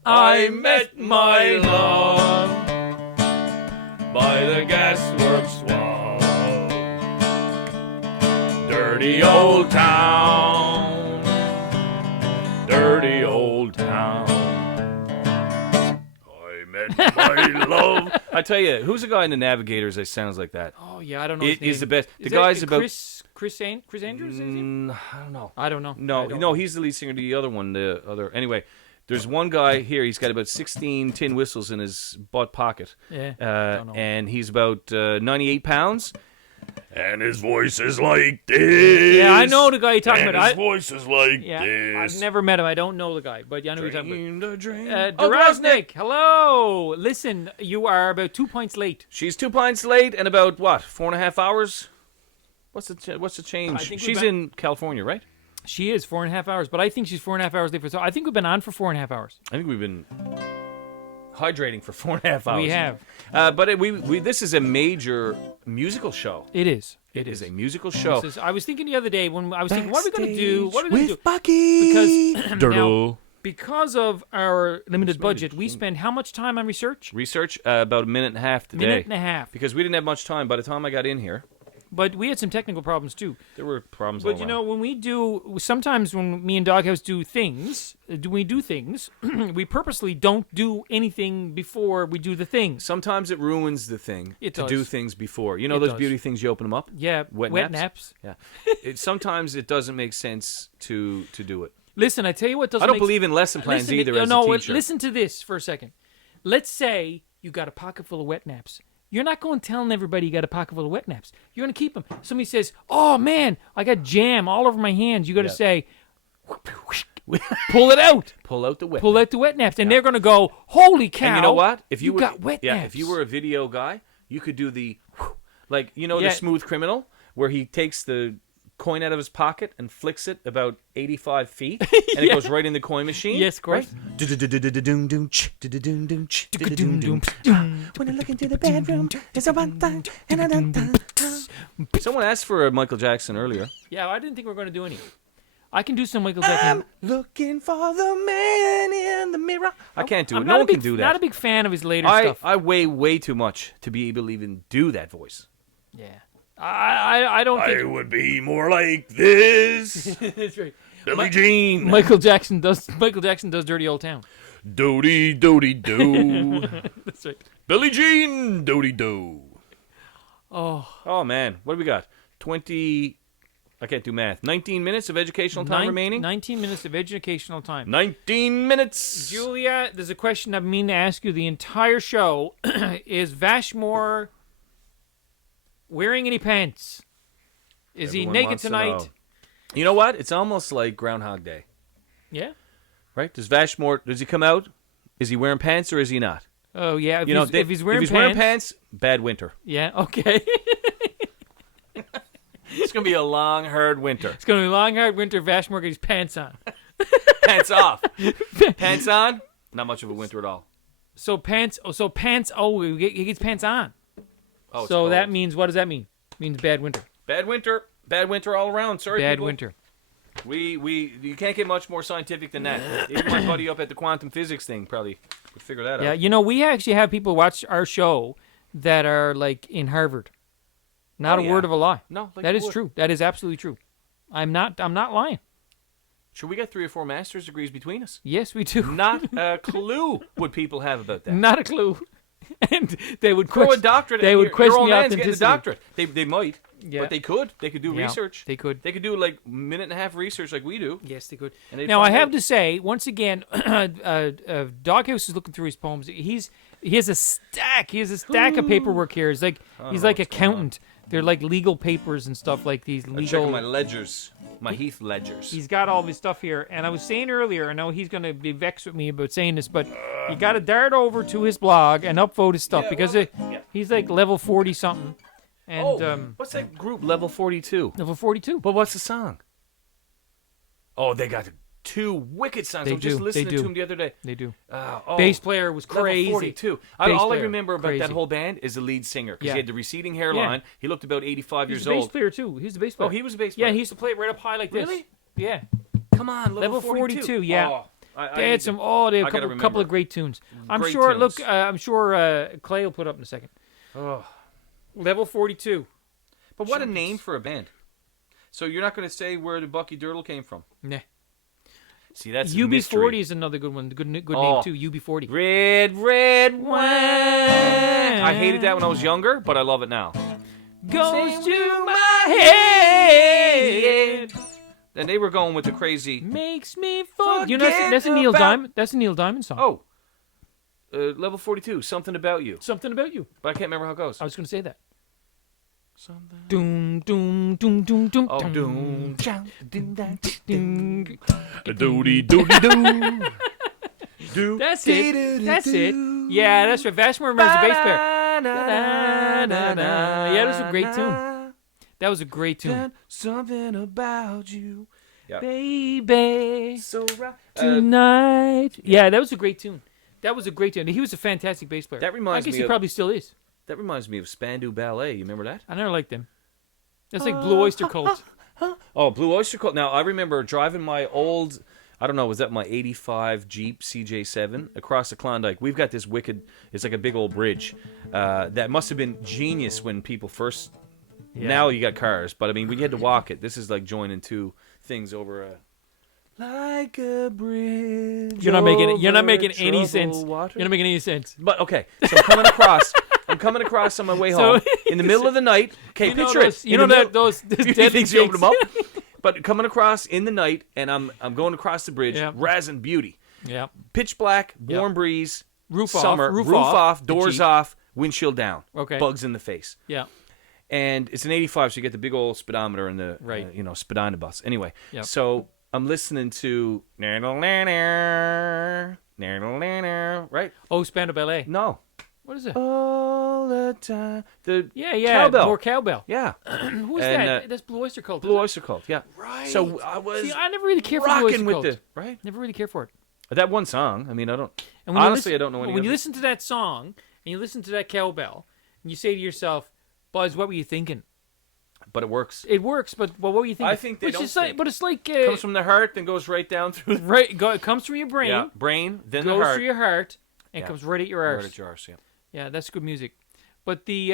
I met my love by the gasworks wall. Dirty old town, dirty old town. I met my love. I tell you, who's the guy in the Navigators that sounds like that? Oh yeah, I don't know. It his is name. the best. Is The that guy's about. Chris Andrews. Is his name? I don't know. I don't know. No, I don't no, know. he's the lead singer of the other one. The other. Anyway, there's one guy here. He's got about 16 tin whistles in his butt pocket. Yeah. don't know. And he's about 98 pounds. And his voice is like this. Yeah, I know the guy you're talking and about. his voice is like Yeah, this. I've never met him. I don't know the guy, but yeah, I know who you're talking Dreamed a dream. about. Oh, Droznik, hello. Listen, you are about 2 points late. She's 2 pints late and about what? 4.5 hours. What's the change? I think She's we've in California, right? She is 4.5 hours, but I think she's 4.5 hours late. So I think we've been on for 4.5 hours. I think we've been hydrating for 4.5 hours. We have. But we this is a major musical show. It is. It is a musical show. I was thinking the other day when I was thinking, what are we going to do? What are we going to do? Bucky. Because Dirtle. because of our limited budget, we spend how much time on research? Research about a minute and a half today. Minute and a half. Because we didn't have much time. By the time I got in here, But we had some technical problems too. there were problems all But you around. know, when we do, sometimes when me and Doghouse do things, we purposely don't do anything before we do the things. Sometimes it ruins the thing It to does. do things before. You know It those does. beauty things, you open them up? Yeah, Wet naps. Yeah. Sometimes it doesn't make sense to do it. Listen, I tell you what doesn't. I don't make believe in lesson plans listen, either no, as no, a teacher. listen to this for a second. Let's say you got a pocket full of wet naps. You're not going telling everybody you got a pocket full of wet naps. You're going to keep them. Somebody says, "Oh man, I got jam all over my hands." You got to say, "Pull it out." Pull out the wet. Pull out the wet naps, and they're going to go, "Holy cow!" And you know what? If you were, got wet yeah, naps. if you were a video guy, you could do the, like Yeah. the Smooth Criminal, where he takes the coin out of his pocket and flicks it about 85 feet, and it goes right in the coin machine. Yes, of course. When I look into the bedroom, it's a one thing, and a dun dun. Someone asked for a Michael Jackson earlier. Yeah, I didn't think we were going to do any. I can do some Michael Jackson. Looking for the man in the mirror. I can't do I'm it. not No a one big, can do that. Not a big fan of his later I stuff. weigh way too much to be able to even do that voice. Yeah, I don't think. would be more like this. That's right. Billie Jean. Michael Jackson does Dirty Old Town. Doody doody do. That's right. Billie Jean doody do. Oh, Oh man, what do we got? 20. I can't do math. 19 minutes of educational time remaining. 19 minutes of educational time. 19 minutes. Julia, there's a question I've been to ask you the entire show. Is Vashmore wearing any pants? Is Everyone he naked wants to tonight? know. You know what? It's almost like Groundhog Day, Yeah. right? Does Vashmore? Does he come out? Is he wearing pants or is he not? Oh yeah. If, You know, if he's wearing pants, bad winter. Yeah. Okay. It's gonna be a long, hard winter. It's gonna be a long, hard winter. Vashmore gets his pants on. Pants off. Pants on. Not much of a winter at all. So pants. Oh, he gets pants on. Oh, it's So cold. that means, what does that mean? It means bad winter. bad winter. Bad winter all around. Sorry, Bad people. winter. You can't get much more scientific than that. Even my buddy up at the quantum physics thing probably would figure that Yeah, out. you know, we actually have people watch our show that are like in Harvard. Not Oh, a yeah. word of a lie. No, like that you is would. true. That is absolutely true. I'm not lying. Should we get 3 or 4 master's degrees between us? Yes, we do. Not a clue would people have about that. Not a clue. And they would Throw a question. doctorate. They and would your question old the man's getting a authenticity. doctorate. They might, Yeah. but they could. They could do Yeah, research. they could. They could do like minute and a half research like we do. Yes, they could. And they'd Now, I find have out. to say, once again, Doghouse is looking through his poems. He has a stack. He has a stack of paperwork here. He's like know an what's going accountant. They're like legal papers and stuff like these I'm legal. checking my ledgers, my Heath ledgers. He's got all this stuff here, and I was saying earlier, I know he's gonna be vexed with me about saying this, but you got to dart over to his blog and upvote his stuff Yeah, because well, yeah. he's like level 40 something, and What's that group? Level 42. level 42. But what's the song? Oh, they got 2 wicked songs. They I was just do, listening they to do. them the other day. They do. Oh, Bass player was level crazy. 42. Bass All I player, remember about crazy. that whole band is the lead singer because Yeah. he had the receding hairline. He looked about 85 He's years a bass old. player too. He's the bass player. Oh, he was a bass Yeah, player. he used to play it right up high like this. Really? Yeah. Come on, Level 42, yeah. Oh, They had some. Oh, they had I a gotta couple of remember. great tunes. I'm Great sure. tunes. Look, I'm sure Clay will put up in a second. Oh. Level 42. But what a name for a band. So you're not going to say where the Bucky Dirtle came from? Nah. See, that's a UB40 mystery. is another good one. Good name Oh. too. UB40. Red wine. I hated that when I was younger, but I love it now. Goes to my head. And they were going with the crazy. Makes me fall. You know Forget that's a Neil about- Diamond. That's a Neil Diamond song. Oh, level 42. Something about you, Something about you. but I can't remember how it goes. I was going to say that. Something. Doom, doom, doom, doom, doom. Oh, doom. doom. Doody, Do. That's it. That's it. Yeah, that's right. Vashmore Mer's a bass player. Yeah, that was a great tune. That was a great tune. Something about you, Baby, so right. tonight. Yeah, that was a great tune. That was a great tune. He was a fantastic bass player. That reminds I guess me he of- probably still is. That reminds me of Spandau Ballet. You remember that? I never liked them. That's like Blue Oyster Cult. Oh, Blue Oyster Cult. Now, I remember driving my old, I don't know, was that my 85 Jeep CJ7 across the Klondike? We've got this wicked, it's like a big old bridge. That must have been genius when people first, now you got cars, but I mean, when you had to walk it, this is like joining 2 things over a, like a bridge. You're not making it. You're not over making any troubled sense. water. You're not making any sense. But okay, so I'm coming across. I'm coming across on my way home in the middle of the night. Okay, You know picture those- it. you In know the that middle- those You deadly think you opened them jakes? up? But coming across in the night, and I'm going across the bridge, Yeah. razzing beauty, Yeah. pitch black, warm breeze, Roof off, summer, roof roof off, off, the doors Jeep. off, windshield down, Okay. bugs in the face, Yeah. and it's an 85, so you get the big old speedometer and the Right. speedometer. Anyway, Yep. so I'm listening to right? Oh, Spandau Ballet. No. What is it? All the time. The Yeah. cowbell. More cowbell. Yeah. Who's And, that? That's Blue Oyster Cult. Blue isn't it? Oyster Cult, yeah. Right. So I was See, I never really cared for Blue rocking Oyster with Cult. the right. Never really cared for it. That one song. I mean, I don't. And when you Honestly, listen- I don't know any. When you other- listen to that song and you listen to that cowbell, and you say to yourself, "Buzz, what were you thinking?" But it works. It works, but what were you thinking? I think they Which don't is like, think. but it's like It comes from the heart, then goes right down through. The, right. It comes from your brain, yeah, brain, then the goes heart. through your heart, and Yeah. comes right at your Right arse. at yours, yeah. Yeah, that's good music. But the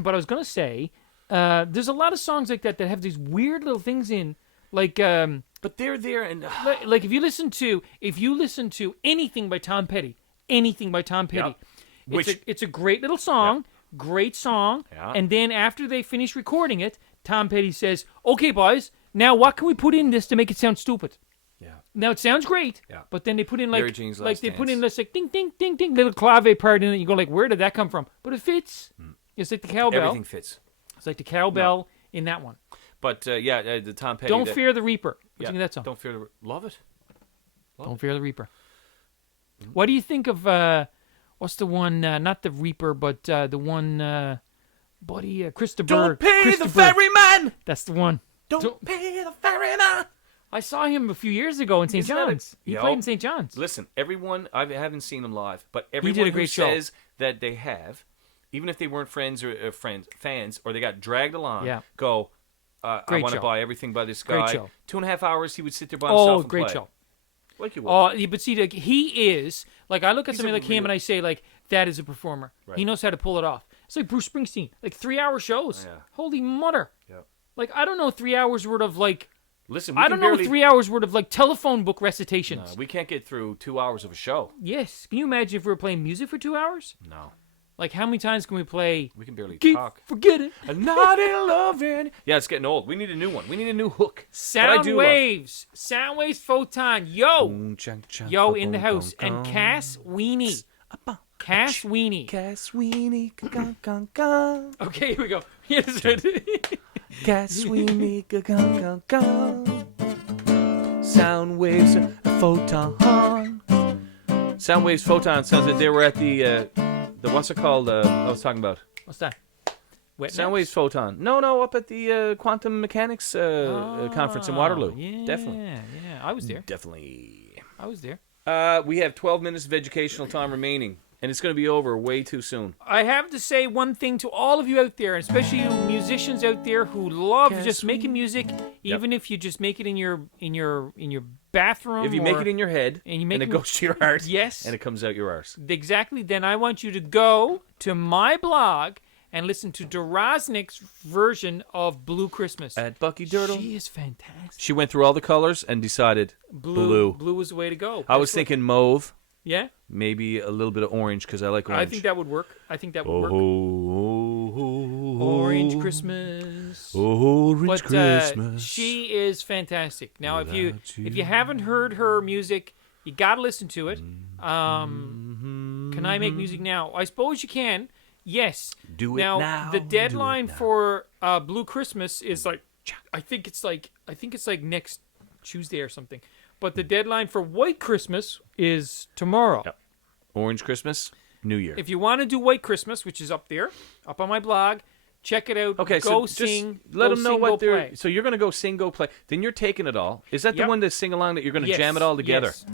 but I was gonna say, there's a lot of songs like that that have these weird little things in, like But they're there, and like if you listen to anything by Tom Petty, Yep. Which- it's a great little song, great song, Yeah. and then after they finish recording it, Tom Petty says, "Okay, boys, now what can we put in this to make it sound stupid?" yeah, Now it sounds great, Yeah. but then they put in Mary like Jane's like Last they put in Dance. this like ding ding ding ding little clave part in it. You go like, where did that come from? But it fits. It's like the cowbell. everything fits. It's like the cowbell in that one. But the Tom Petty. Don't that, fear the Reaper. What do Yeah, you think of that song? Don't fear the. Love it. Don't fear the Reaper. What do you think of what's the one? Not the Reaper, but the one, buddy, Christopher. Don't pay the Christopher. ferryman. That's the one. Don't pay the ferryman. I saw him a few years ago in St. Isn't that a- John's. He Yo. played in St. John's. Listen, everyone. I haven't seen him live, but everyone did a who great show. says that they have, even if they weren't friends or fans, or they got dragged along, Yeah. go. I Great want to show. buy everything by this guy. Great show. 2.5 hours, he would sit there by himself Oh, and great play. show. Like you would. Oh, but see, like, he is like I look at He's somebody a like him real- and I say like that is a performer. Right. He knows how to pull it off. It's like Bruce Springsteen, like 3-hour shows. Yeah. Holy mother! Yeah. Like I don't know 3 hours worth of like Listen, we I can don't know barely, 3 hours worth of like telephone book recitations. we can't get through 2 hours of a show. Yes. Can you imagine if we were playing music for 2 hours? No, Like how many times can we play? we can barely Keep- talk. Forget it. I'm not in love in. Yeah, it's getting old. We need a new one. We need a new hook. But I Sound do waves. Sound waves. Photon. Yo. love. Yo in the house. And Cass Weenie. Cass Weenie. Cass Weenie, gong, gong, gong. Okay, here we go. Here's it. Cass Weenie, gong, gong, gong. Sound waves, a photon. Sound waves, photon sounds like they were at the what's it called? I was talking about. What's that? Wet Sound Naps? waves, photon. No, up at the quantum mechanics conference in Waterloo. Yeah, Definitely. Yeah, I was there. Definitely. I was there. We have 12 minutes of educational time remaining, and it's going to be over way too soon. I have to say one thing to all of you out there, especially you musicians out there who love just making music, even if you just make it in your bathroom. If you make it in your head, and you make it it- goes to your heart, Yes. and it comes out your arse. Exactly. Then I want you to go to my blog and listen to Doroznik's version of Blue Christmas. At Bucky Dirtle. She is fantastic. She went through all the colors and decided blue. Blue was the way to go. I was thinking mauve, Yeah, maybe a little bit of orange because I like orange. I think that would work. Oh, Orange Christmas. Orange But Christmas. she is fantastic. Now, if you Without haven't heard her music, you got to listen to it. Mm-hmm. Can I make music now? I suppose you can. Yes. Do it now. The Do it deadline now. for Blue Christmas is like I think it's like next Tuesday or something. But the deadline for White Christmas is tomorrow. Yep. Orange Christmas, New Year. If you want to do White Christmas, which is up there, up on my blog, check it out. Okay, go so sing. just let go them know sing, what go they're. play. So you're going to go sing, go play. Then you're taking it all. Is that the Yep. one to sing along that you're going to Yes, jam it all together? yes.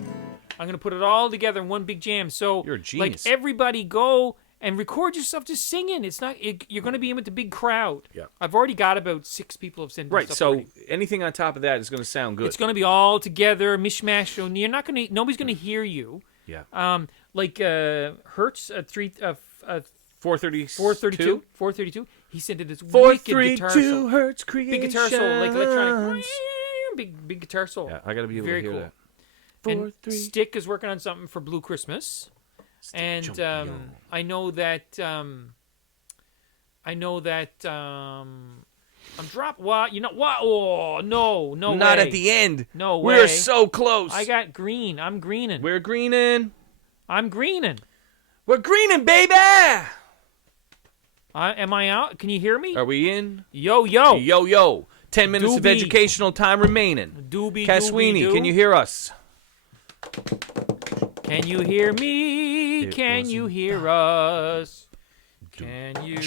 I'm going to put it all together in one big jam. So, You're a genius. like, everybody go and record yourself just singing. It's not. You're going to be in with the big crowd. Yeah. I've already got about 6 people have sent me Right. stuff So already. anything on top of that is going to sound good. It's going to be all together, mishmash. So you're not going to. Nobody's going to hear you. Yeah. Like Hertz at 430. 432. He sent it this wicked guitar 432 solo. hertz creation. Big guitar solo, like electronic. Big guitar solo. Yeah, I got to be able Very to hear cool. that. And 4, 3. Stick is working on something for Blue Christmas, and champion. I know that I'm dropped. What you know? What? Oh no, no Not way. at the end. No We're way. so close. I got green. I'm greening. We're greening. I'm greening. We're greening, baby. Am I out? Can you hear me? Are we in? Yo yo. Yo. 10 minutes of Doobie. educational time remaining. Doobie Caswini, doobie can you hear us? Can you hear me? It Can you wasn't hear us? Can you?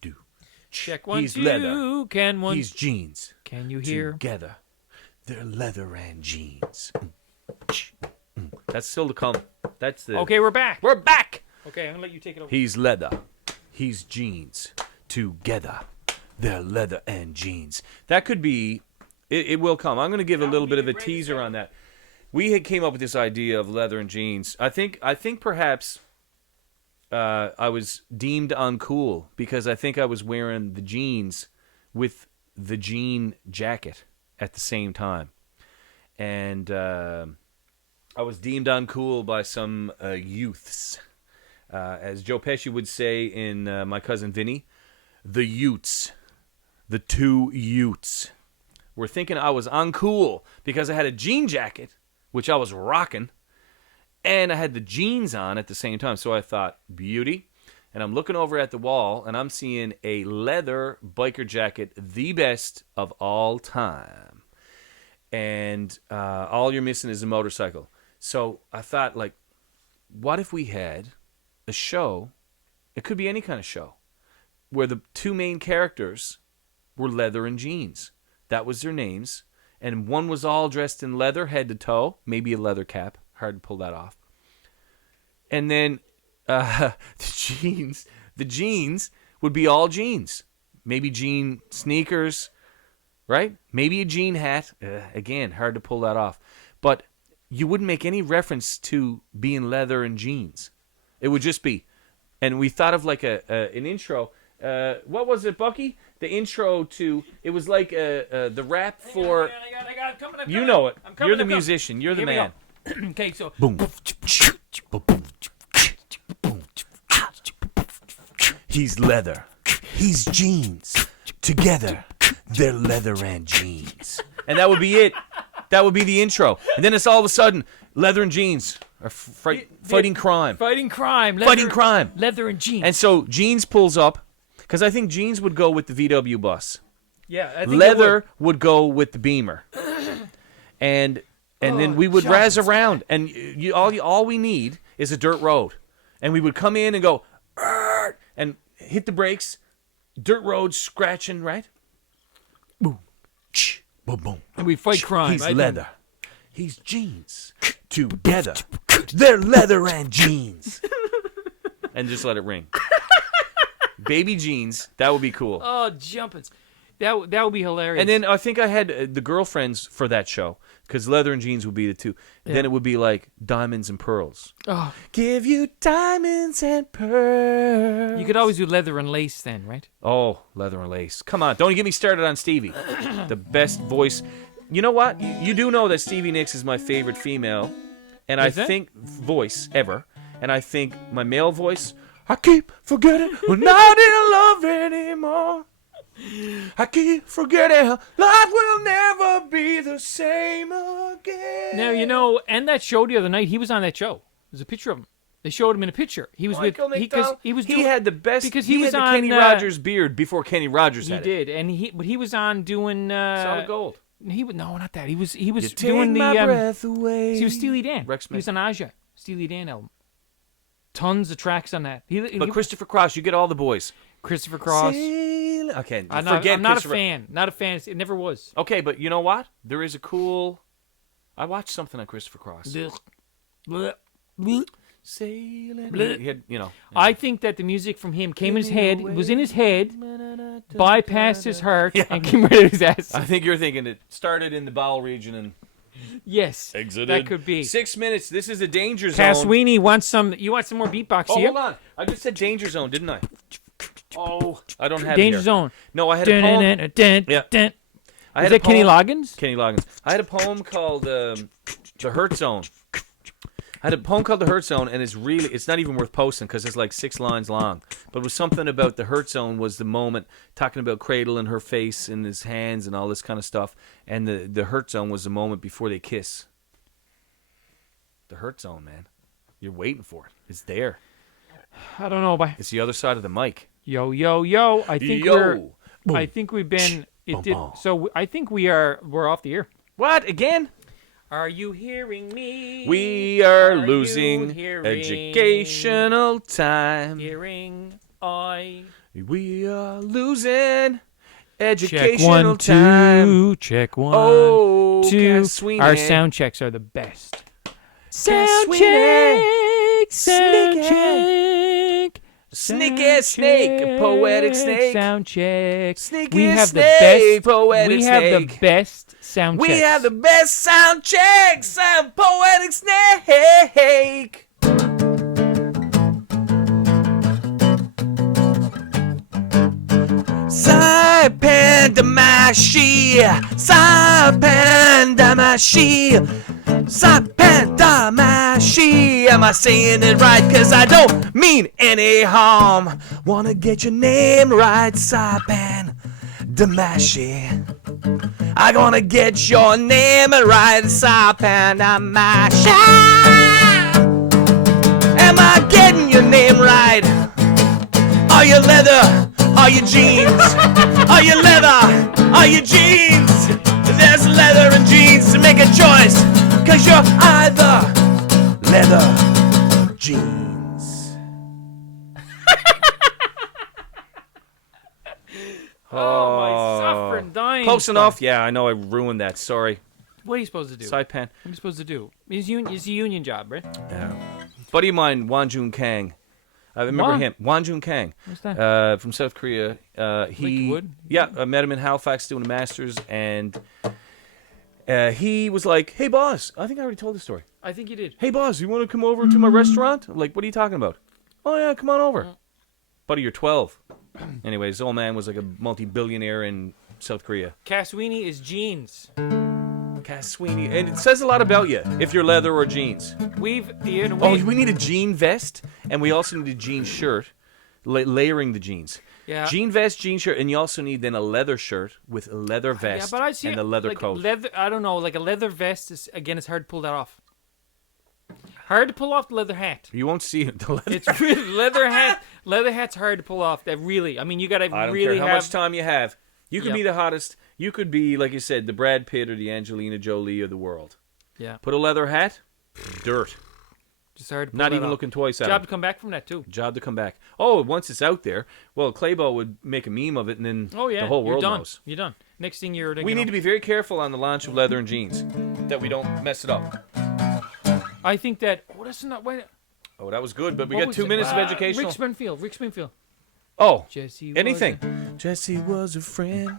Do. Check 1 He's 2. leather. Can one? He's jeans. Can you hear? Together. They're leather and jeans. That's still to come. That's the. Okay, we're back. We're back. Okay, I'm gonna let you take it over. He's leather. He's jeans. Together. They're leather and jeans. That could be. It will come. I'm going to give a little bit of a teaser on that. We had came up with this idea of leather and jeans. I think perhaps I was deemed uncool because I think I was wearing the jeans with the jean jacket at the same time. And I was deemed uncool by some youths. As Joe Pesci would say in My Cousin Vinny, the Utes. The 2 Utes. Were thinking I was uncool because I had a jean jacket, which I was rocking, and I had the jeans on at the same time. So I thought, beauty. And I'm looking over at the wall, and I'm seeing a leather biker jacket, the best of all time. And all you're missing is a motorcycle. So I thought, like, what if we had a show, it could be any kind of show, where the 2 main characters were leather and jeans. That was their names. And one was all dressed in leather, head to toe. Maybe a leather cap. Hard to pull that off. And then the jeans would be all jeans. Maybe jean sneakers, right? Maybe a jean hat. Again, hard to pull that off. But you wouldn't make any reference to being leather and jeans. It would just be. And we thought of like an intro. What was it, Bucky? The intro to, it was like the rap for, I got it. Coming, you know it. I'm coming, You're the I'm coming. musician. You're the Here we man. go. Okay, so Boom. He's leather. He's jeans. Together, they're leather and jeans. And that would be it. That would be the intro. And then it's all of a sudden, leather and jeans. or fighting crime. Fighting crime. Fighting crime. Leather and jeans. And so Jeans pulls up, because I think Jeans would go with the VW bus. yeah, I think it Leather would go with the Beamer, and then we would razz around, and all we need is a dirt road, and we would come in and go, "Arr!" and hit the brakes, dirt road scratching, right? Boom, boom, boom. And we fight crime. He's right? leather. He's jeans. Together, they're leather and jeans. And just let it ring. Baby jeans. That would be cool. Oh, jumping. That would be hilarious. And then I think I had the girlfriends for that show, because leather and jeans would be the two. Yeah. Then it would be like diamonds and pearls. oh, Give you diamonds and pearls. you could always do leather and lace then, right? Oh, leather and lace. Come on, don't get me started on Stevie. The best voice. You know what? You do know that Stevie Nicks is my favorite female, and I Is it? think voice ever. And I think my male voice, I keep forgetting we're not in love anymore. I keep forgetting life will never be the same again. Now, you know, and that show the other night, he was on that show. There's a picture of him. They showed him in a picture. He was Michael with McDowell, he was he doing, had the best because he he was had the on Kenny Rogers beard before Kenny Rogers He had it. did, and he was on doing Solid Gold. He was no, not that. He was You doing take my the breath away. he was Steely Dan. Rex He was on Aja, Steely Dan album. Tons of tracks on that. But Christopher Cross, you get all the boys. Christopher Cross. Okay, I'm forget not a Christopher. fan. Not a fan. It never was. Okay, but you know what? There is a cool. I watched something on Christopher Cross. Blech. Blech. Blech. Sailing. Blech. He had, you know. I think that the music from him came in his head, was in his head, bypassed his heart, and came right out of his ass. I think you're thinking it started in the bowel region and Yes, exited. that could be. 6 minutes. This is a danger zone. Cass Sweeney wants some. You want some more beatbox Oh, here? hold on. I just said danger zone, didn't I? Oh, I don't have it Danger here. Zone. No, I had a poem. Yeah. Dun. I Is had that a Kenny poem- Loggins? Kenny Loggins. I had a poem called The Hurt Zone. I had a poem called The Hurt Zone, and it's not even worth posting because it's like 6 lines long. But it was something about the Hurt Zone was the moment, talking about Cradle and her face and his hands and all this kind of stuff. And the Hurt Zone was the moment before they kiss. The Hurt Zone, man. You're waiting for it. It's there. I don't know, but It's the other side of the mic. yo. I think Yo. I think we've been. It Boom, did. boom. So I think we're off the air. What? Again? Are you hearing me? We are you losing hearing- educational time. Hearing I. We are losing Check educational 1, time. 2. Check 1, Oh, 2. Cass Sweeney. Our sound checks are the best. Sound Sweeney. check. Sound Sneaky. check. Sneaky snake, a poetic snake. Sound check. Sneaky We have snake, the best. poetic We have the snake. best sound checks. We have the best sound check, sound poetic snake. Sapandamashi, Sapandamashi, Sapandamashi. Am I saying it right? Cause I don't mean any harm. Wanna get your name right, Sapandamashi. I gonna get your name right, Sapandamashi. Am I getting your name right? Are you leather? Are you jeans? Are you leather? Are you jeans? There's leather and jeans to make a choice. Cause you're either leather or jeans. Oh, my suffering, dying. Close spot. enough? Yeah, I know I ruined that. Sorry. What are you supposed to do? Saipan. What are you supposed to do? It's a union job, right? Yeah. Buddy of mine, Wanjun Kang. I remember What? him. Wanjun Kang. What's that? From South Korea. He Wood? Yeah, I met him in Halifax doing a master's, and he was like, "Hey, boss." I think I already told the story. I think you did. Hey, boss, you want to come over to my restaurant? I'm like, what are you talking about? Oh, yeah, come on over. Buddy, you're 12. Anyways, old man was like a multi-billionaire in South Korea. Cass Sweeney is jeans. Cass Sweeney. And it says a lot about you, if you're leather or jeans. We We need a jean vest, and we also need a jean shirt, layering the jeans. Yeah. Jean vest, jean shirt, and you also need then a leather shirt with a leather vest but I see and a leather like coat. Leather. I don't know. Like a leather vest is again. It's hard to pull that off. Hard to pull off the leather hat. You won't see it. It's really, leather hat. Leather hat's hard to pull off. That really, I mean, you gotta I don't really care how have. much time you have. You could Yep. be the hottest. You could be, like you said, the Brad Pitt or the Angelina Jolie of the world. Yeah, Put a leather hat, dirt. just hard to pull Not that even off. looking twice at Job it. to come back from that too. Job to come back. Oh, once it's out there, well, Claybo would make a meme of it, and then Oh yeah, the whole world you're done. knows. You're done. Next thing you're. We need to be very careful on the launch of leather and jeans, that we don't mess it up. I think that. Oh, that's not. Wait, Oh, that was good, but we what got was 2 it? minutes of educational. Rick Springfield. Oh, Jesse. anything. Jessie was a friend.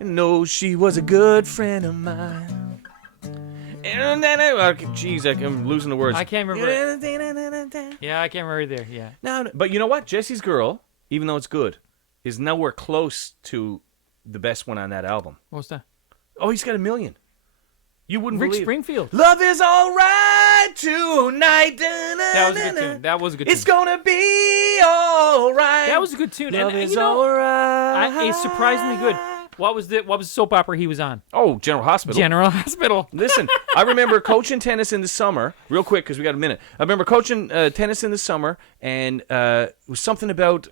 No, she was a good friend of mine. And then, jeez, I'm losing the words. I can't remember. Yeah, I can't remember there. Yeah. No, but you know what? Jesse's Girl, even though it's good, is nowhere close to the best one on that album. What's that? Oh, he's got 1 million. You wouldn't Rick believe. Springfield. Love is alright tonight. That was a good tune. That was a good tune. It's gonna be alright. That was a good tune. Love And, is you know, alright. it's surprisingly good. What was the soap opera he was on? Oh, General Hospital. General Hospital. Listen, I remember coaching tennis in the summer, real quick because we got a minute. I remember coaching tennis in the summer, and it was something about,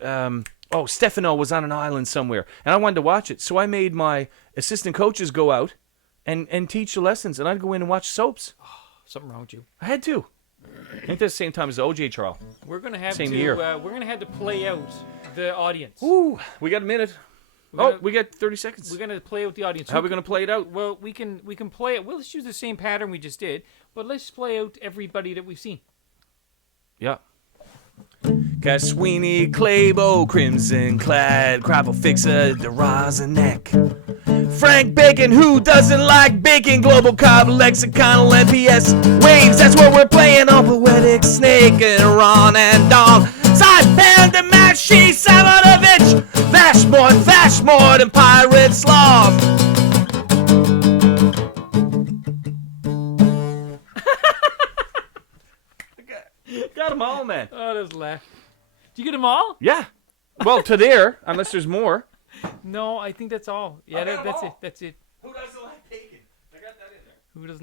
Stefano was on an island somewhere, and I wanted to watch it. So I made my assistant coaches go out and teach the lessons, and I'd go in and watch soaps. Something wrong with you. I had to. I think that's the same time as the OJ trial. We're gonna have Same to. year. We're gonna have to play out the audience. Ooh, we got a minute. gonna- We got 30 seconds. We're gonna play out the audience. How are we going to play it out? Well, we can play it. Well, let's use the same pattern we just did, but let's play out everybody that we've seen. Yeah. Got Sweeney, Claybo, Crimson Clad, Crapple Fixer, DeRosanek. Frank Bacon, who doesn't like bacon? Global Cobb, Lexiconal, NPS Waves. That's what we're playing on Poetic Snake and Ron and Don. Side Panda, Mashi, Simonovich, Vashmore, and Pirate Sloth. Got them all, man. Oh, that's laugh. Did you get them all? Yeah. Well, to there, unless there's more. No, I think that's all. Yeah, I got 'em that's all. it. That's it. Who doesn't like bacon? I got that in there. Who doesn't?